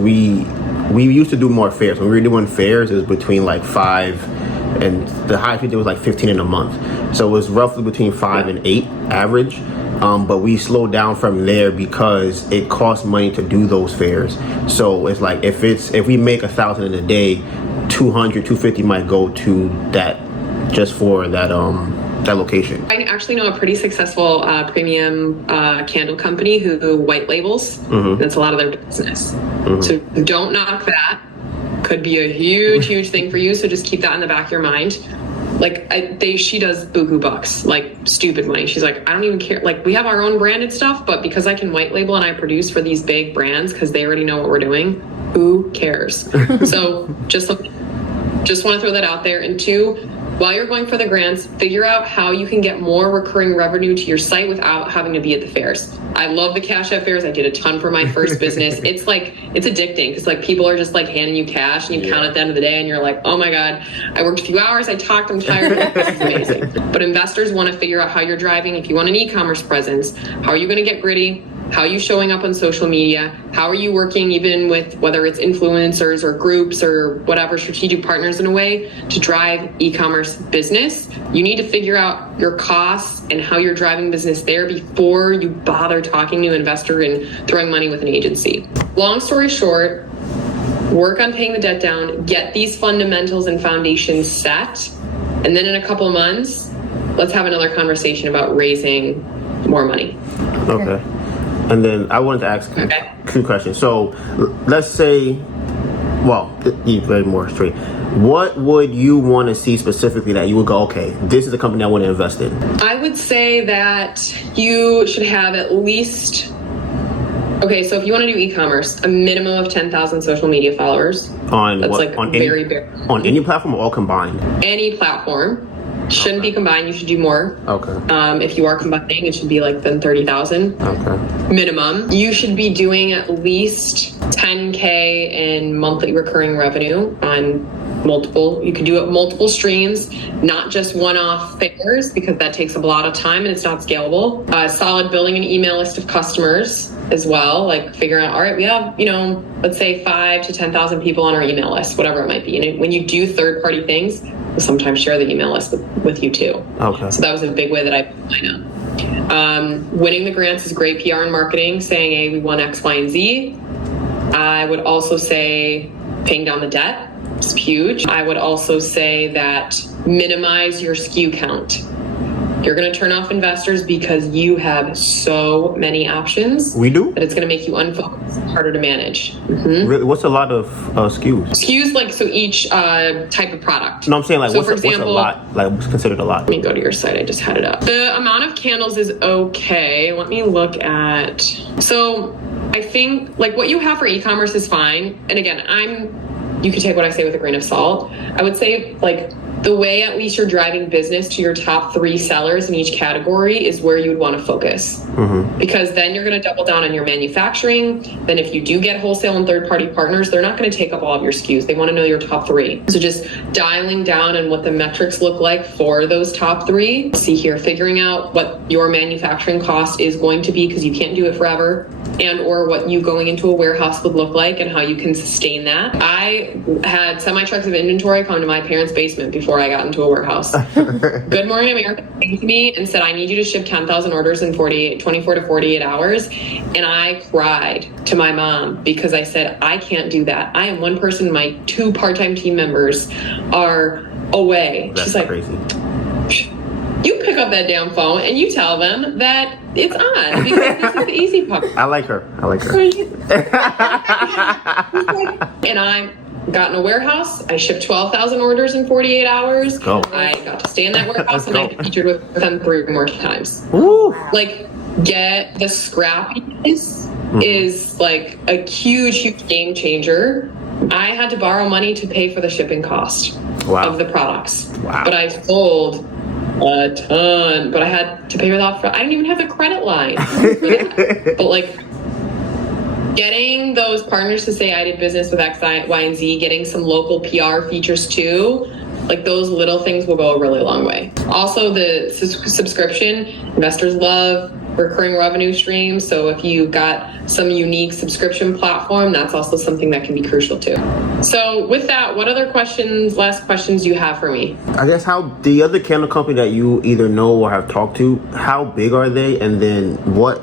We used to do more fairs. When we were doing fairs, it was between like $500 and the highest we did was like 15 in a month. So it was roughly between 5 and 8 average. But we slowed down from there because it costs money to do those fairs. So it's like if we make 1,000 in a day, 200, 250 might go to that, just for that location. I actually know a pretty successful premium candle company who white labels. That's a lot of their business. So don't knock that. Could be a huge thing for you. So just keep that in the back of your mind. Like she does buku bucks, like stupid money. She's like, I don't even care. Like we have our own branded stuff, but because I can white label and I produce for these big brands because they already know what we're doing, who cares? So just want to throw that out there. And 2, while you're going for the grants, figure out how you can get more recurring revenue to your site without having to be at the fairs. I love the Cash App fairs. I did a ton for my first business. It's addicting because like people are just like handing you cash and you count at the end of the day and you're like, oh my God, I worked a few hours, I talked, I'm tired. This is amazing. But investors want to figure out how you're driving. If you want an e-commerce presence, how are you going to get gritty? How are you showing up on social media? How are you working even with whether it's influencers or groups or whatever, strategic partners in a way to drive e-commerce business? You need to figure out your costs and how you're driving business there before you bother talking to an investor and throwing money with an agency. Long story short, work on paying the debt down, get these fundamentals and foundations set, and then in a couple of months, let's have another conversation about raising more money. Okay. And then I wanted to ask 2 questions. So let's say, well, you play more straight. What would you want to see specifically that you would go, okay, this is a company I want to invest in? I would say that you should have at least, okay, so if you want to do e-commerce, a minimum of 10,000 social media followers. On very big. On any platform or all combined? Any platform. Shouldn't be combined. You should do more. Okay. If you are combining, it should be like then 30,000. Okay. Minimum. You should be doing at least 10K in monthly recurring revenue on multiple. You can do it multiple streams, not just one-off fairs because that takes up a lot of time and it's not scalable. Solid building an email list of customers as well. Like figuring out, all right, we have, let's say 5 to 10,000 people on our email list, whatever it might be. And when you do third-party things, we'll sometimes share the email list with you too. Okay. So that was a big way that I line up. Winning the grants is great PR and marketing, saying, hey, we won X, Y, and Z. I would also say paying down the debt is huge. I would also say that minimize your SKU count. You're going to turn off investors because you have so many options. We do? That it's going to make you unfocused, harder to manage. Really? What's a lot of SKUs? SKUs, like, so each type of product. No, I'm saying, like, so what's a lot? Like, what's considered a lot? Let me go to your site. I just had it up. The amount of candles is okay. Let me look at... So I think, like, what you have for e-commerce is fine. And again, you can take what I say with a grain of salt. I would say, like, the way at least you're driving business to your top 3 sellers in each category is where you would want to focus. Because then you're going to double down on your manufacturing. Then if you do get wholesale and third-party partners, they're not going to take up all of your SKUs. They want to know your top 3. So just dialing down on what the metrics look like for those top 3. See here, figuring out what your manufacturing cost is going to be because you can't do it forever, and or what you going into a warehouse would look like and how you can sustain that. I had semi-trucks of inventory come to my parents' basement before I got into a warehouse. Good Morning America came to me and said, I need you to ship 10,000 orders in 24 to 48 hours. And I cried to my mom because I said, I can't do that. I am one person. My 2 part-time team members are away. That's She's like, crazy. You pick up that damn phone and you tell them that it's on because this is the easy part. I like her. And I got in a warehouse. I shipped 12,000 orders in 48 hours. Go. I got to stay in that warehouse and I featured with them 3 more times. Woo. Like, get the scrappiness is like a huge game changer. I had to borrow money to pay for the shipping cost of the products. Wow. But I sold a ton, but I had to pay her off. I didn't even have the credit line for that. But like, getting those partners to say I did business with X, Y, and Z, getting some local PR features too, like those little things will go a really long way. Also, the subscription, investors love recurring revenue streams. So if you've got some unique subscription platform, that's also something that can be crucial too. So with that, what other last questions do you have for me? I guess how the other candle company that you either know or have talked to, how big are they? And then what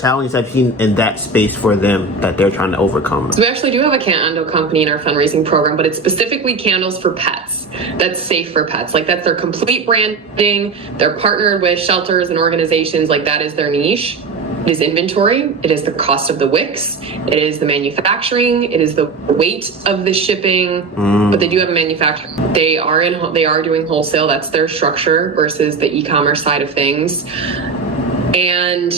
challenges have you seen in that space for them that they're trying to overcome? So we actually do have a candle company in our fundraising program, but it's specifically candles for pets. That's safe for pets. Like that's their complete branding. They're partnered with shelters and organizations. Like that is their niche. It is inventory. It is the cost of the wicks. It is the manufacturing. It is the weight of the shipping. But they do have a manufacturer. They are doing wholesale. That's their structure versus the e-commerce side of things. And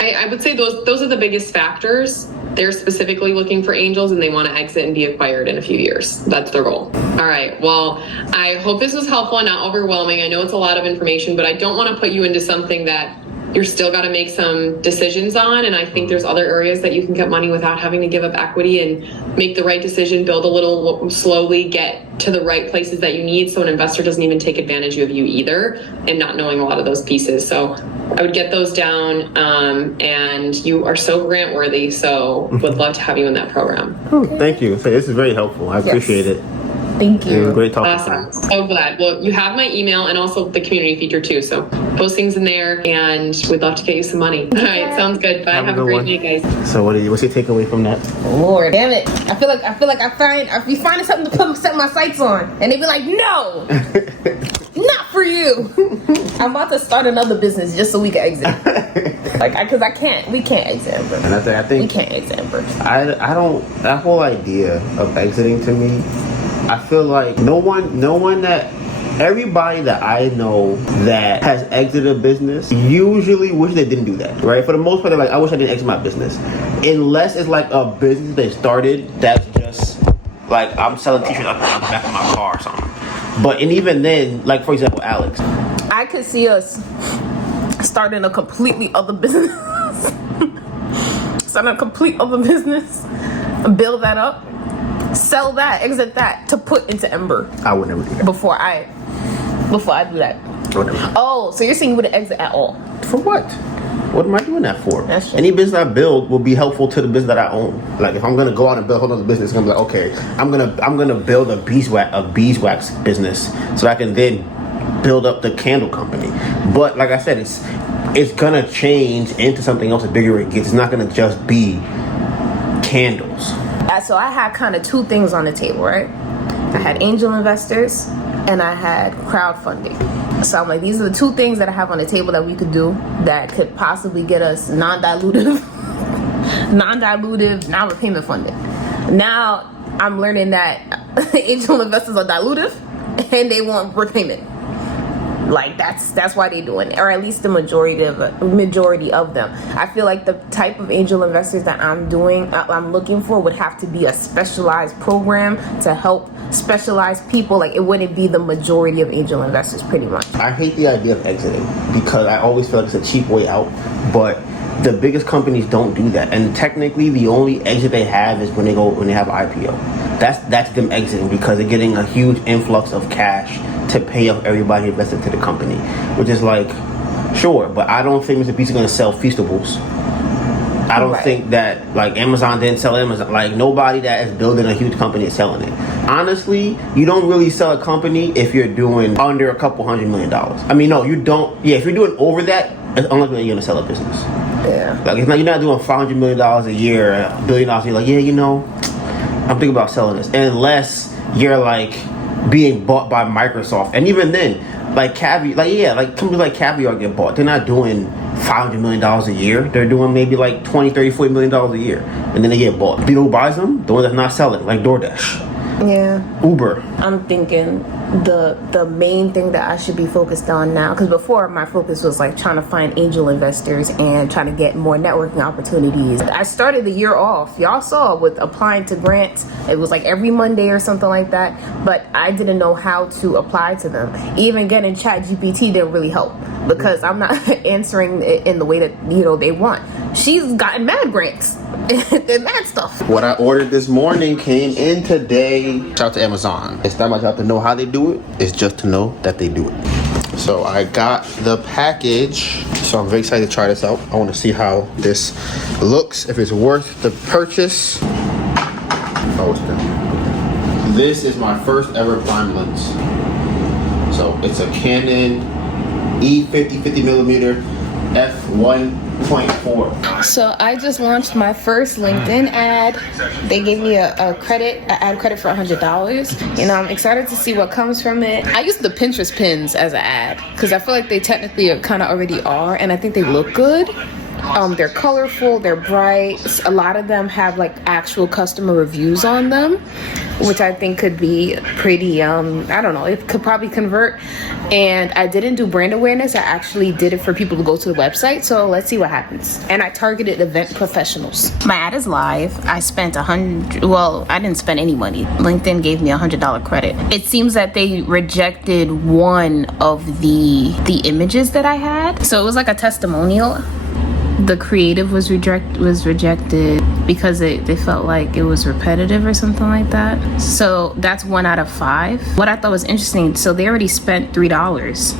I would say those are the biggest factors. They're specifically looking for angels and they want to exit and be acquired in a few years. That's their goal. All right. Well, I hope this was helpful and not overwhelming. I know it's a lot of information, but I don't want to put you into something that you're still got to make some decisions on. And I think there's other areas that you can get money without having to give up equity and make the right decision, build a little slowly, get to the right places that you need. So an investor doesn't even take advantage of you either and not knowing a lot of those pieces. So I would get those down. And you are so grant worthy. So would love to have you in that program. Thank you. So this is very helpful. I appreciate it. Thank you. Great talking. Awesome. So glad. Well, you have my email and also the community feature too. So post things in there and we'd love to get you some money. All right. Sounds good. Bye. Have a great day, guys. So what's your takeaway from that? Lord damn it. I feel like I be finding something to set my sights on. And they be like, no, not for you. I'm about to start another business just so we can exit. We can't exit Ember. And I think we can't exit Ember. I don't, that whole idea of exiting to me, I feel like everybody that I know that has exited a business usually wish they didn't do that, right? For the most part, they're like, I wish I didn't exit my business. Unless it's like a business they started that's just like, I'm selling t-shirts on the back of my car or something. And even then, like for example, Alex. I could see us starting a completely other business. Build that up. Sell that, exit that to put into Ember. I would never do that. Before I do that. Oh, so you're saying you wouldn't exit at all? For what? What am I doing that for? That's true. Any business I build will be helpful to the business that I own. Like if I'm gonna go out and build a whole other business, I'm gonna be like, okay, I'm gonna build a beeswax business so I can then build up the candle company. But like I said, it's gonna change into something else the bigger it gets. It's not gonna just be candles. So I had kind of two things on the table, right? I had angel investors and I had crowdfunding. So I'm like, these are the two things that I have on the table that we could do that could possibly get us non-dilutive, non-repayment funding. Now I'm learning that angel investors are dilutive and they want repayment. Like that's why they're doing it, or at least the majority of them. I feel like the type of angel investors that I'm looking for would have to be a specialized program to help specialized people. Like it wouldn't be the majority of angel investors, pretty much. I hate the idea of exiting because I always feel like it's a cheap way out, but the biggest companies don't do that. And technically the only exit they have is when they have an IPO. That's them exiting because they're getting a huge influx of cash to pay off everybody invested to the company, which is like, sure, but I don't think Mr. Beast is going to sell Feastables. I don't think that like Amazon didn't sell Amazon. Like nobody that is building a huge company is selling it. Honestly, you don't really sell a company if you're doing under a couple $100 million. I mean, no, you don't. Yeah, if you're doing over that, it's unlikely you're going to sell a business. Yeah. Like you're not doing $500 million a year, $1 billion. You're like, yeah, I'm thinking about selling this, unless you're like being bought by Microsoft. And even then, like companies like Caviar get bought. They're not doing $500 million a year. They're doing maybe like $20, $30, $40 million a year, and then they get bought. You know who buys them? The one that's not selling, like DoorDash. Yeah. Uber. I'm thinking the main thing that I should be focused on now, because before my focus was like trying to find angel investors and trying to get more networking opportunities. I started the year off, y'all saw, with applying to grants. It was like every Monday or something like that, but I didn't know how to apply to them. Even getting ChatGPT didn't really help because I'm not answering it in the way that they want. She's gotten mad grants and mad stuff. What I ordered this morning came in today. Shout out to Amazon. It's not my job to know how they do it. It's just to know that they do it. So I got the package. So I'm very excited to try this out. I want to see how this looks, if it's worth the purchase. Oh, it's done. This is my first ever prime lens. So it's a Canon E50 50mm f1.4. So I just launched my first LinkedIn ad. They gave me an ad credit for $100. You know, I'm excited to see what comes from it. I use the Pinterest pins as an ad because I feel like they technically kind of already are, and I think they look good. They're colorful, they're bright. A lot of them have like actual customer reviews on them, which I think could be pretty, I don't know, it could probably convert. And I didn't do brand awareness. I actually did it for people to go to the website. So let's see what happens. And I targeted event professionals. My ad is live. I spent I didn't spend any money. LinkedIn gave me $100 credit. It seems that they rejected one of the images that I had. So it was like a testimonial. The creative was rejected because they felt like it was repetitive or something like that. So that's 1 out of 5. What I thought was interesting, so they already spent $3,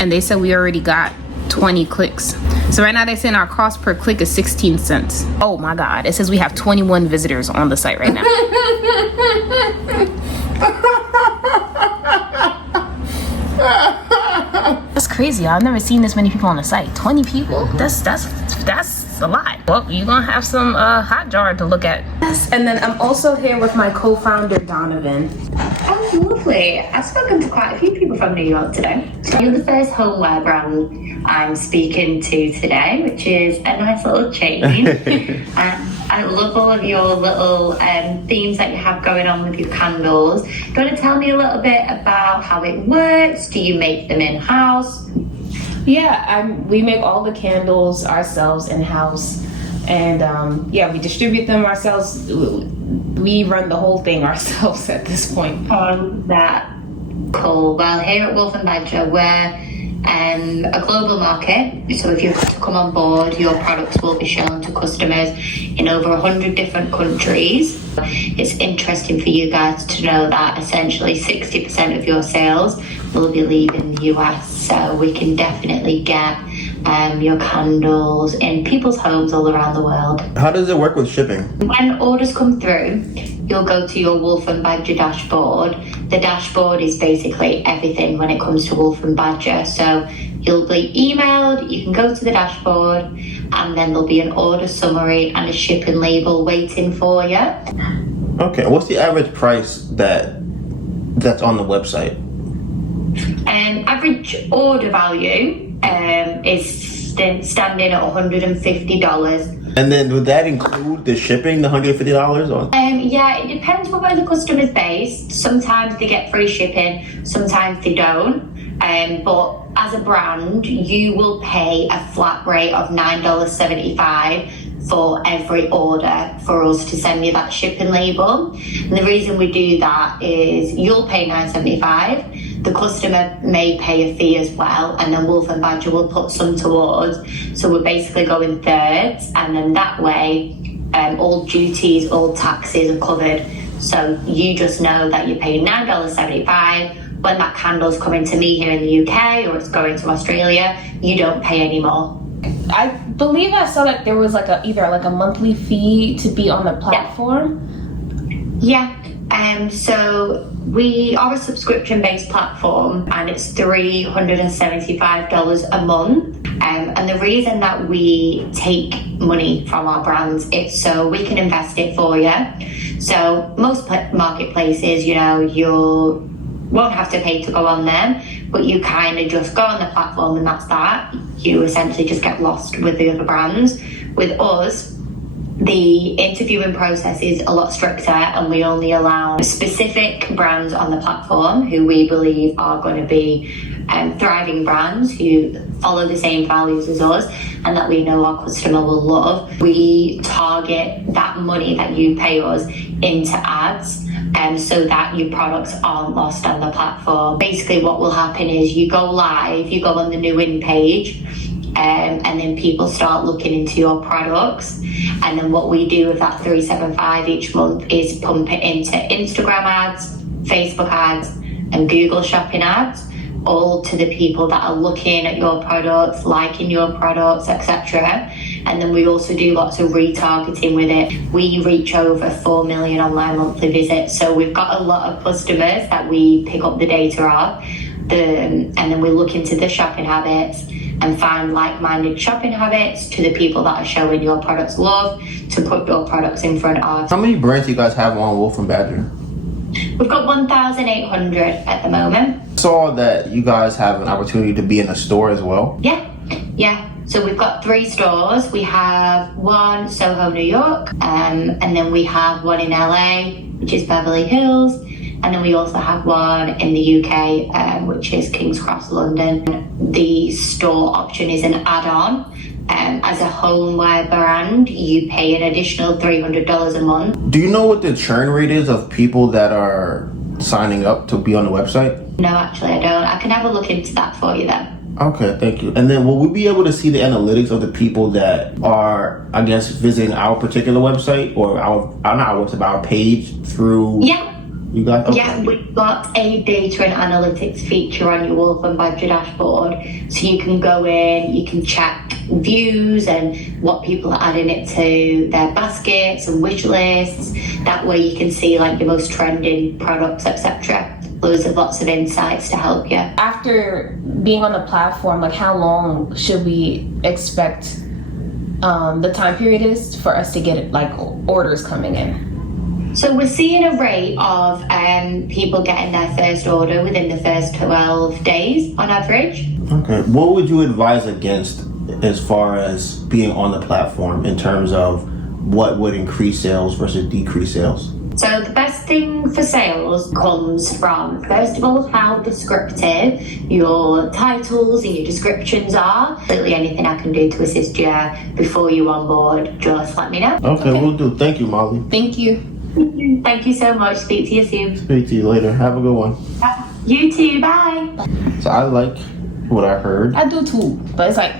and they said we already got 20 clicks. So right now they're saying our cost per click is 16 cents. Oh my God! It says we have 21 visitors on the site right now. That's crazy. I've never seen this many people on the site. 20 people? That's a lot. Well, you're gonna have some hot jar to look at. Yes. And then I'm also here with my co-founder Donovan. Oh, lovely. I've spoken to quite a few people from New York today. You're the first homeware brand I'm speaking to today, which is a nice little change. I love all of your little themes that you have going on with your candles. Do you want to tell me a little bit about how it works? Do you make them in-house? Yeah, we make all the candles ourselves in-house. And we distribute them ourselves. We run the whole thing ourselves at this point. Oh, that cool. Well, here at Wolf & Badger, we're a global market. So if you to come on board, your products will be shown to customers in over 100 different countries. It's interesting for you guys to know that essentially 60% of your sales will be leaving the US. So we can definitely get your candles in people's homes all around the world. How does it work with shipping? When orders come through, you'll go to your Wolf & Badger dashboard. The dashboard is basically everything when it comes to Wolf & Badger. So you'll be emailed, you can go to the dashboard, and then there'll be an order summary and a shipping label waiting for you. Okay, what's the average price that's on the website? Average order value is standing at $150. And then would that include the shipping, the $150? Or? Yeah, it depends on where the customer's based. Sometimes they get free shipping, sometimes they don't. But as a brand, you will pay a flat rate of $9.75 for every order for us to send you that shipping label. And the reason we do that is you'll pay $9.75. The customer may pay a fee as well, and then Wolf & Badger will put some towards. So we're basically going thirds, and then that way all duties, all taxes are covered. So you just know that you're paying $9.75. When that candle's coming to me here in the UK or it's going to Australia, you don't pay any more. I believe I saw that there was either a monthly fee to be on the platform. Yeah. So we are a subscription-based platform, and it's $375 a month. And the reason that we take money from our brands, it's so we can invest it for you. So most marketplaces, you won't have to pay to go on them, but you kind of just go on the platform and that's that. You essentially just get lost with the other brands. With us, the interviewing process is a lot stricter, and we only allow specific brands on the platform who we believe are going to be thriving brands who follow the same values as us and that we know our customer will love. We target that money that you pay us into ads, so that your products aren't lost on the platform. Basically what will happen is you go live, you go on the new in page, and then people start looking into your products. And then what we do with that $375 each month is pump it into Instagram ads, Facebook ads, and Google shopping ads. all to the people that are looking at your products, liking your products, etc. And then we also do lots of retargeting with it. We reach over 4 million online monthly visits. So we've got a lot of customers that we pick up the data of. And then we look into the shopping habits and find like-minded shopping habits to the people that are showing your products love to put your products in front of. How many brands do you guys have on Wolf and Badger? We've got 1,800 at the moment. Saw that you guys have an opportunity to be in a store as well. Yeah. So we've got 3 stores. We have one Soho, New York, and then we have one in LA, which is Beverly Hills, and then we also have one in the UK, which is King's Cross, London. The store option is an add-on. As a homeware brand, you pay an additional $300 a month. Do you know what the churn rate is of people that are signing up to be on the website? No, actually I don't. I can have a look into that for you then. Okay, thank you. And then will we be able to see the analytics of the people that are, I guess, visiting our particular website or our page through... Yeah. You got? Okay. Yeah, we've got a data and analytics feature on your Wolf and Badger dashboard. So you can go in, you can check views and what people are adding it to their baskets and wish lists. That way you can see like the most trending products, etc. Lots of insights to help you. After being on the platform, like how long should we expect the time period is for us to get like orders coming in? So we're seeing a rate of people getting their first order within the first 12 days on average. Okay. What would you advise against as far as being on the platform in terms of what would increase sales versus decrease sales? So the best thing for sales comes from, first of all, how descriptive your titles and your descriptions are. Absolutely anything I can do to assist you before you onboard, just let me know. Okay, we'll do. Thank you, Molly. Thank you. Thank you so much. Speak to you soon. Speak to you later. Have a good one. You too. Bye. So I like what I heard. I do too, but it's like...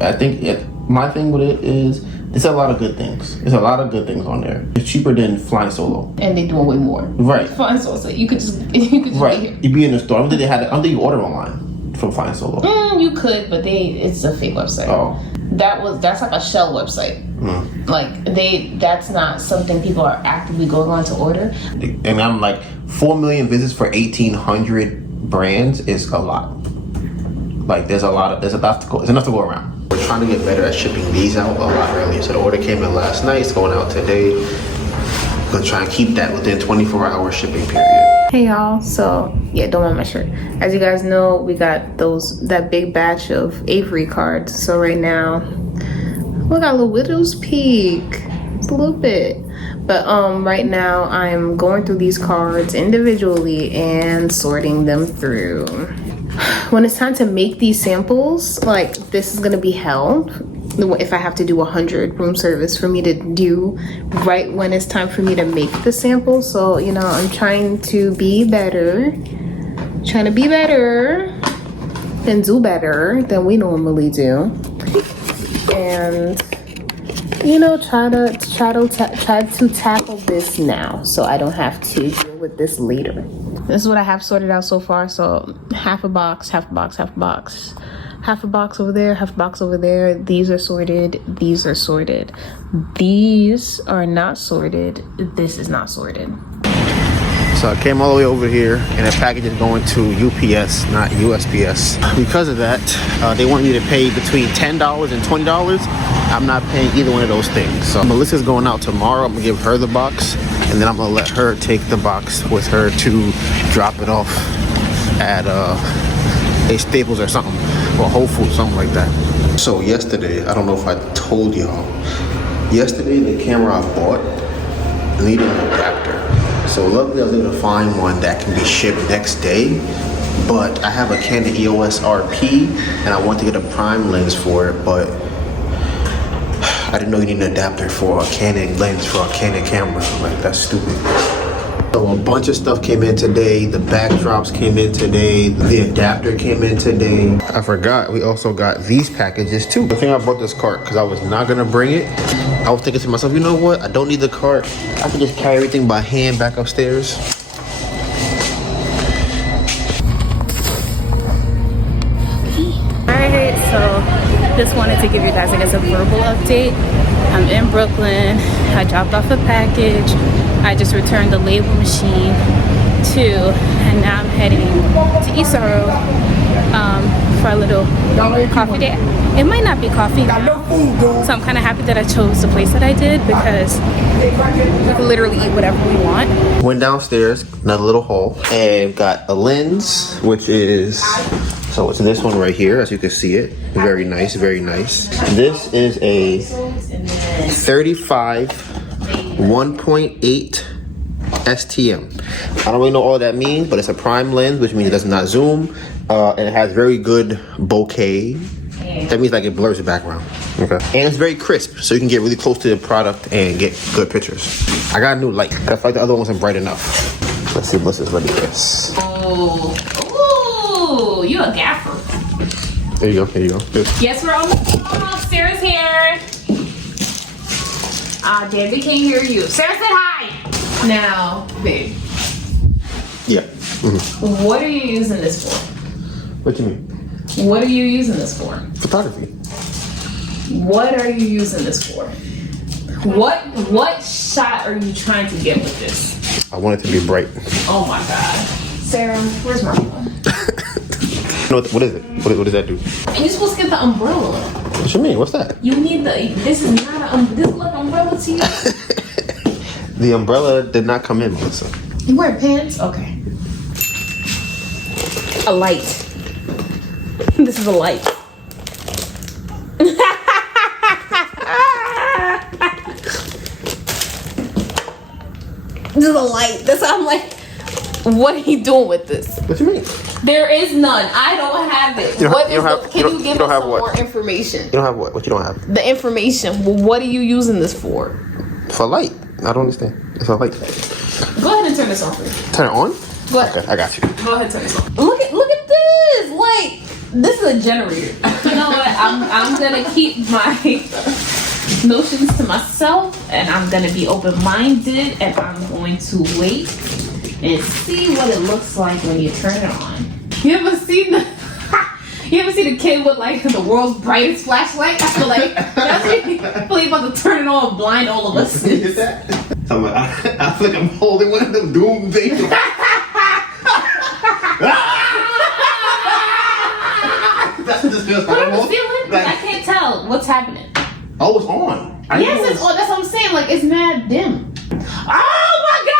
I think my thing with it is it's a lot of good things. There's a lot of good things on there. It's cheaper than flying solo. And they doing way more. Right. Flying solo, so you could just right. Be here. You be in the store. I don't think you order online from Flying Solo. You could, but it's a fake website. Oh. That's like a shell website. Like that's not something people are actively going on to order. And I'm like, 4 million visits for 1,800 brands is a lot. Like there's enough to go around. We're trying to get better at shipping these out a lot earlier. So the order came in last night, it's going out today. We're gonna try and keep that within 24-hour shipping period. Hey y'all, so yeah, don't mind my shirt. As you guys know, we got that big batch of Avery cards. So right now, we got a little widow's peak, just a little bit. But right now I'm going through these cards individually and sorting them through. When it's time to make these samples, like this is gonna be hell. If I have to do 100 room service for me to do right when it's time for me to make the sample. So, you know, I'm trying to be better. And do better than we normally do. And, you know, try to tackle this now so I don't have to deal with this later. This is what I have sorted out so far. So half a box, half a box, half a box. Half a box over there, half a box over there. These are sorted. These are sorted. These are not sorted. This is not sorted. So I came all the way over here and the package is going to UPS, not USPS. Because of that, they want me to pay between $10 and $20. I'm not paying either one of those things. So Melissa's going out tomorrow. I'm gonna give her the box and then I'm gonna let her take the box with her to drop it off at a Staples or something, or Whole Foods, something like that. So yesterday, I don't know if I told y'all, yesterday the camera I bought needed an adapter. So luckily I was able to find one that can be shipped next day, but I have a Canon EOS RP and I want to get a prime lens for it, but I didn't know you need an adapter for a Canon lens for a Canon camera. Like, that's stupid. So a bunch of stuff came in today. The backdrops came in today. The adapter came in today. I forgot, we also got these packages too. The thing I brought this cart because I was not gonna bring it. I was thinking to myself, you know what? I don't need the cart. I can just carry everything by hand back upstairs. Just wanted to give you guys, I guess, a verbal update. I'm in Brooklyn. I dropped off a package. I just returned the label machine too, and now I'm heading to East Road for a little coffee day. It might not be coffee now, so I'm kind of happy that I chose the place that I did, because we can literally eat whatever we want. Went downstairs, another little hall, and got a lens, which is, so it's this one right here, as you can see it. Very nice, very nice. This is a 35 1.8 STM. I don't really know all that means, but it's a prime lens, which means it does not zoom, and it has very good bokeh. That means like it blurs the background. Okay. And it's very crisp, so you can get really close to the product and get good pictures. I got a new light. I feel like the other one wasn't bright enough. Let's see if Melissa's ready for this. Oh, you a gaffer. There you go, there you go. Good. Yes, we're almost. Sarah's here. Ah, damn, they can't hear you. Sarah said hi. Now, babe. Yeah. What are you using this for? What do you mean? What are you using this for? Photography. What are you using this for? What shot are you trying to get with this? I want it to be bright. Oh my god. Sarah, where's my phone? What is it? What does that do? You're supposed to get the umbrella. What you mean? What's that? You need this is not this look umbrella to you. The umbrella did not come in, Melissa. You wear pants? Okay. A light. This is a light. This is a light. That's how I'm like, what are you doing with this? What you mean? There is none. I don't have it. Can you give us some more information? You don't have what? What you don't have? The information. Well, what are you using this for? For light. I don't understand. It's a light. Go ahead and turn this on for me. Turn it on? Go ahead. Okay, I got you. Go ahead and turn this on. Look at this. Like, this is a generator. You know what? I'm gonna keep my notions to myself, and I'm gonna be open-minded, and I'm going to wait and see what it looks like when you turn it on. You ever seen the kid with like the world's brightest flashlight? I feel like that's really about to turn it on, blind all of us. Is that? I feel like I'm holding one of them doomsday. That's what this feels like. What are you feeling? I can't tell what's happening. Oh, it's on. Yes, it's on. That's what I'm saying. Like, it's mad dim. Oh my god!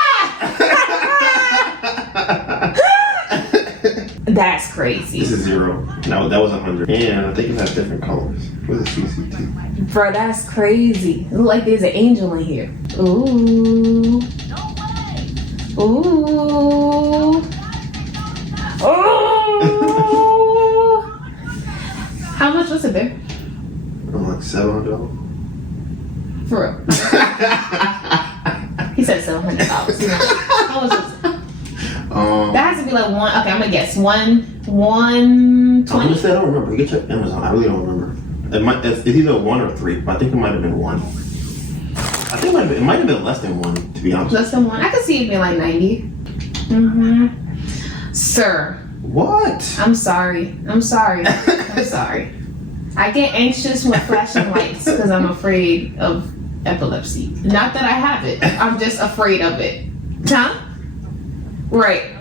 That's crazy. This is 0. No, that was 100. And I think it has different colors. What is CCT? Bro, that's crazy. It look like there's an angel in here. Ooh. Ooh. Oh. How much was it, babe? Like $700. For real. He said $700. How much was it? That has to be like one. Okay, I'm gonna guess 120. I'm gonna say I don't remember. Get your Amazon. I really don't remember. It's either 1 or 3, but I think it might have been 1. I think it might have been less than 1, to be honest. Less than 1. I could see it being like 90. Sir. What? I'm sorry. I'm sorry. I get anxious with flashing lights because I'm afraid of epilepsy. Not that I have it. I'm just afraid of it. Huh? Right.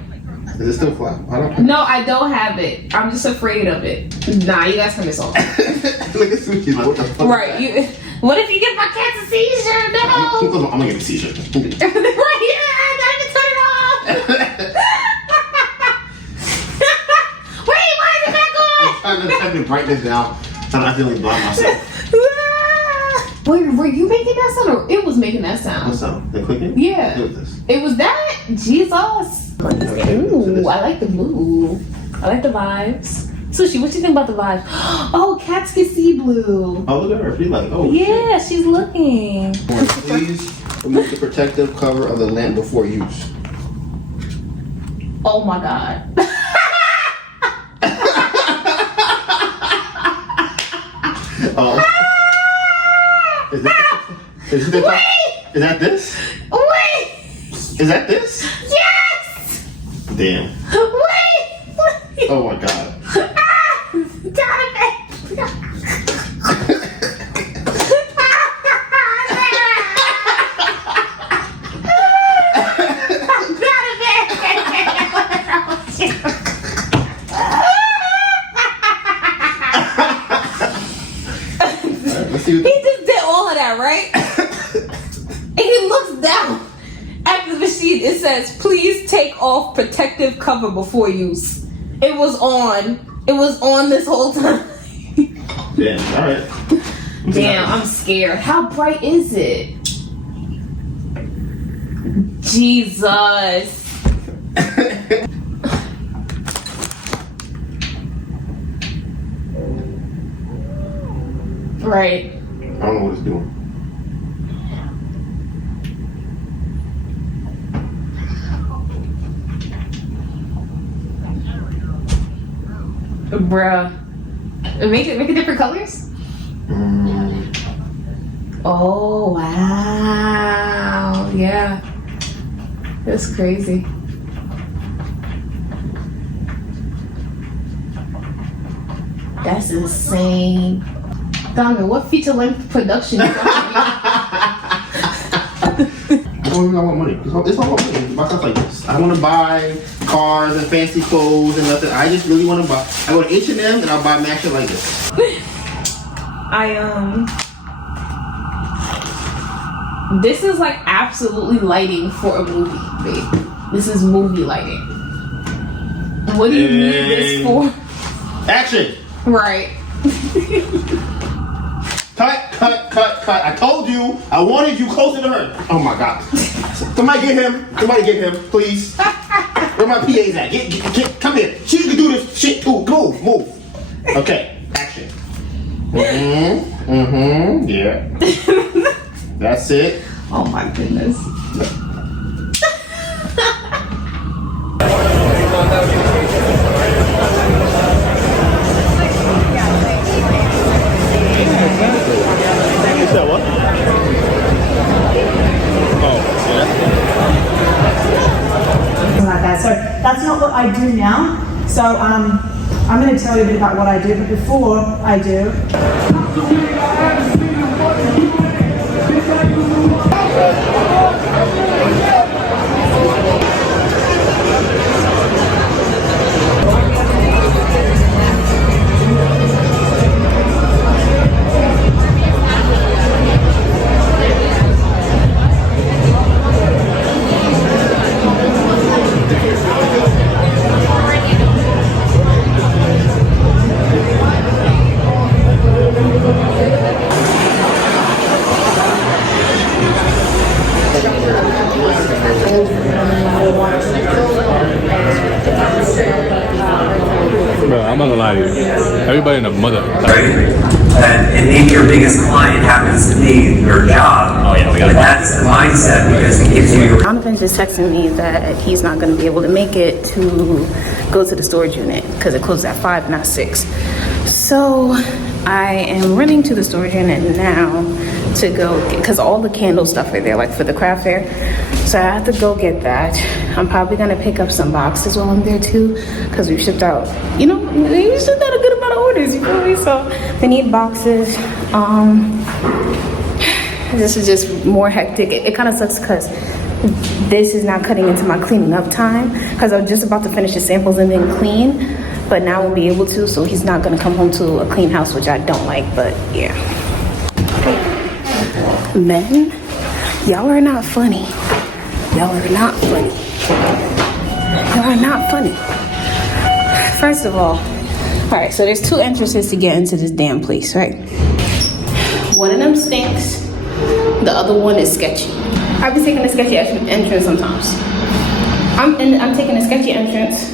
Is it still flat? No, I don't have it. I'm just afraid of it. Nah, you guys turn this off. Look at Sushi. Like, what the fuck? Right. What if you give my cat a seizure? No. I'm gonna get a seizure. Right here. I gotta turn it off. Wait, why is it back on? I'm trying to brighten this down. I'm accidentally blind myself. Wait, were you making that sound or it was making that sound? What sound? The clicking? Yeah. It was this. It was that? Jesus. Ooh, I like the blue. I like the vibes. Sushi, what you think about the vibes? Oh, cats can see blue. Oh, look at her. She's like, oh, yeah, shit. she's looking. Please remove the protective cover of the lamp before use. Oh my god. Oh. Is that this? Wait! Is that this? Yes! Damn. Wait! Oh my god. Damn it! And he looks down at the machine. It says, please take off protective cover before use. It was on. It was on this whole time. Damn, alright. Damn, I'm scared. How bright is it? Jesus. Right. I don't know what it's doing. Bruh. Make it different colors? Oh, wow. Yeah. That's crazy. That's insane. Donovan, what feature length production? I don't even want money. It's all about money. Buy stuff like this. I want to buy cars and fancy clothes and nothing. I just really want to buy. I go to H&M and I'll buy matching like this. This is like absolutely lighting for a movie, babe. This is movie lighting. What do you need this for? Action! Right. Cut. I told you I wanted you closer to her. Oh my God. Somebody get him, please. Where my PA's at? Get, come here. She can do this shit too. Move. Okay, action. Yeah. That's it. Oh my goodness. Like that. So that's not what I do now. So I'm going to tell you a bit about what I do, but before I do. Bro, I'm not gonna lie to you. Everybody in the mother. And maybe your biggest client happens to be your job. Oh yeah, we got that's the mindset because it gives you. Donovan's just texting me that he's not going to be able to make it to go to the storage unit because it closes at 5, not 6. So I am running to the storage unit now to go because all the candle stuff are there, like for the craft fair. So I have to go get that. I'm probably gonna pick up some boxes while I'm there too, because we shipped out, we shipped out a good amount of orders, you feel me? So they need boxes. This is just more hectic. It kind of sucks because this is not cutting into my cleaning up time because I'm just about to finish the samples and then clean, but now I won't be able to, so he's not gonna come home to a clean house, which I don't like, but yeah. Men, y'all are not funny. Y'all are not funny. Y'all are not funny. First of all right, so there's 2 entrances to get into this damn place, right? One of them stinks. The other one is sketchy. I've been taking a sketchy entrance sometimes. I'm taking a sketchy entrance.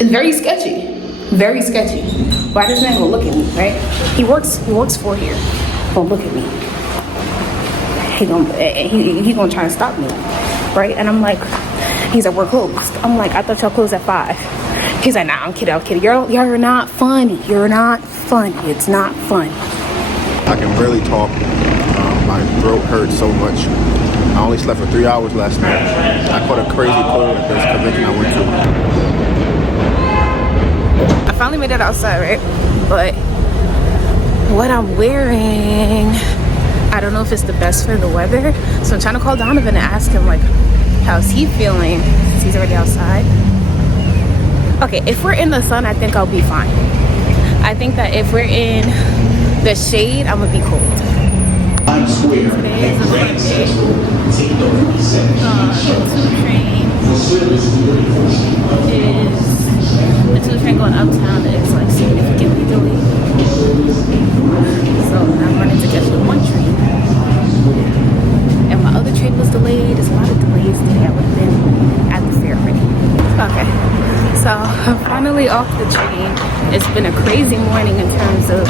It's very sketchy. Very sketchy. Why does man go look at me, right? He works for here. Don't look at me. He gonna try to stop me, right? And I'm like, he's like, we're closed. I'm like, I thought y'all closed at 5. He's like, nah, I'm kidding. You're not funny. You're not funny. It's not funny. I can barely talk. My throat hurts so much. I only slept for 3 hours last night. I caught a crazy cold at this convention I went to. I finally made it outside, right? But what I'm wearing, I don't know if it's the best for the weather. So I'm trying to call Donovan and ask him, like, how's he feeling since he's already outside? Okay, if we're in the sun, I think I'll be fine. I think that if we're in the shade, I'm gonna be cold. Today is a fun day. The 2 train going uptown is like significantly delayed. So I'm running to catch the 1 train. And my other train was delayed. There's a lot of delays today. I would have been at the fair already. Okay, so I'm finally off the train. It's been a crazy morning in terms of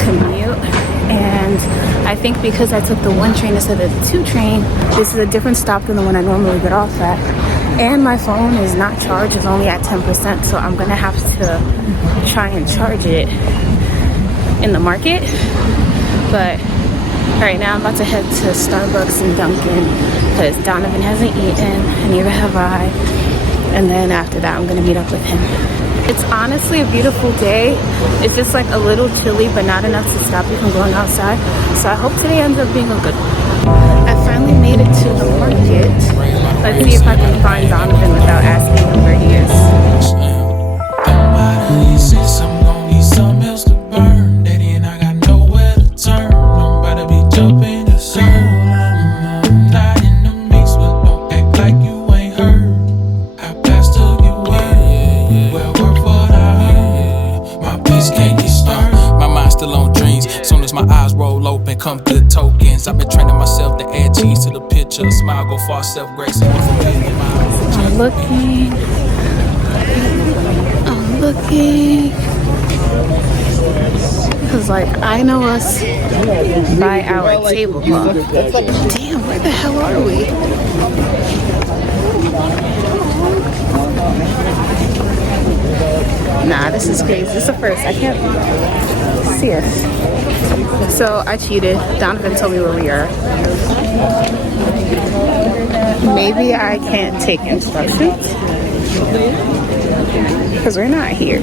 commute. And I think because I took the 1 train instead of the 2 train, this is a different stop than the one I normally get off at. And my phone is not charged, it's only at 10%, so I'm gonna have to try and charge it in the market. But right now I'm about to head to Starbucks and Dunkin' because Donovan hasn't eaten, and neither have I. And then after that, I'm gonna meet up with him. It's honestly a beautiful day. It's just like a little chilly, but not enough to stop you from going outside. So I hope today ends up being a good one. I finally made it to the market. Let's see if I can find Donovan without asking him where he is. Come good tokens. I've been training myself to add cheese to the picture. Smile, go far, self-grace. I'm looking. Cause like I know us by our tablecloth. Damn, where the hell are we? Nah, this is crazy. This is the first. I can't see us. So I cheated. Donovan told me where we are. Maybe I can't take instructions because we're not here.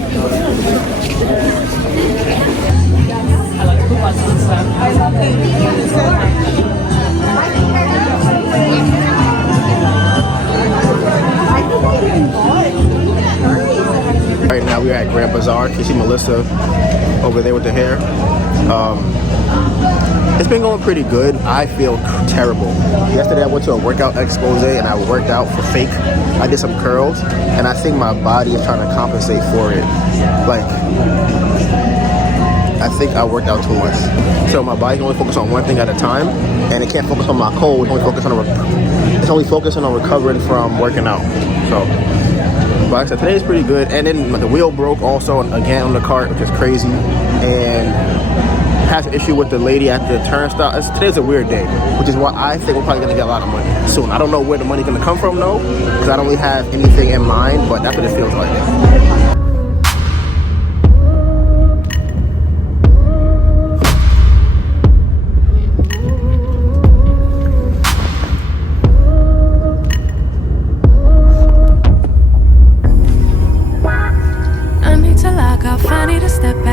Right now we're at Grand Bazaar. You see Melissa over there with the hair. It's been going pretty good. I feel terrible. Yesterday I went to a workout expose and I worked out for fake. I did some curls and I think my body is trying to compensate for it. Like, I think I worked out too much. So my body can only focus on one thing at a time and it can't focus on my cold. It's only focusing on recovering from working out. So, but like I said, today's pretty good. And then the wheel broke also again on the cart, which is crazy. And has an issue with the lady at the turnstile. Today's a weird day, which is why I think we're probably gonna get a lot of money soon. I don't know where the money's gonna come from though, because I don't really have anything in mind, but that's what it feels like. I need to lock off, I need to step back.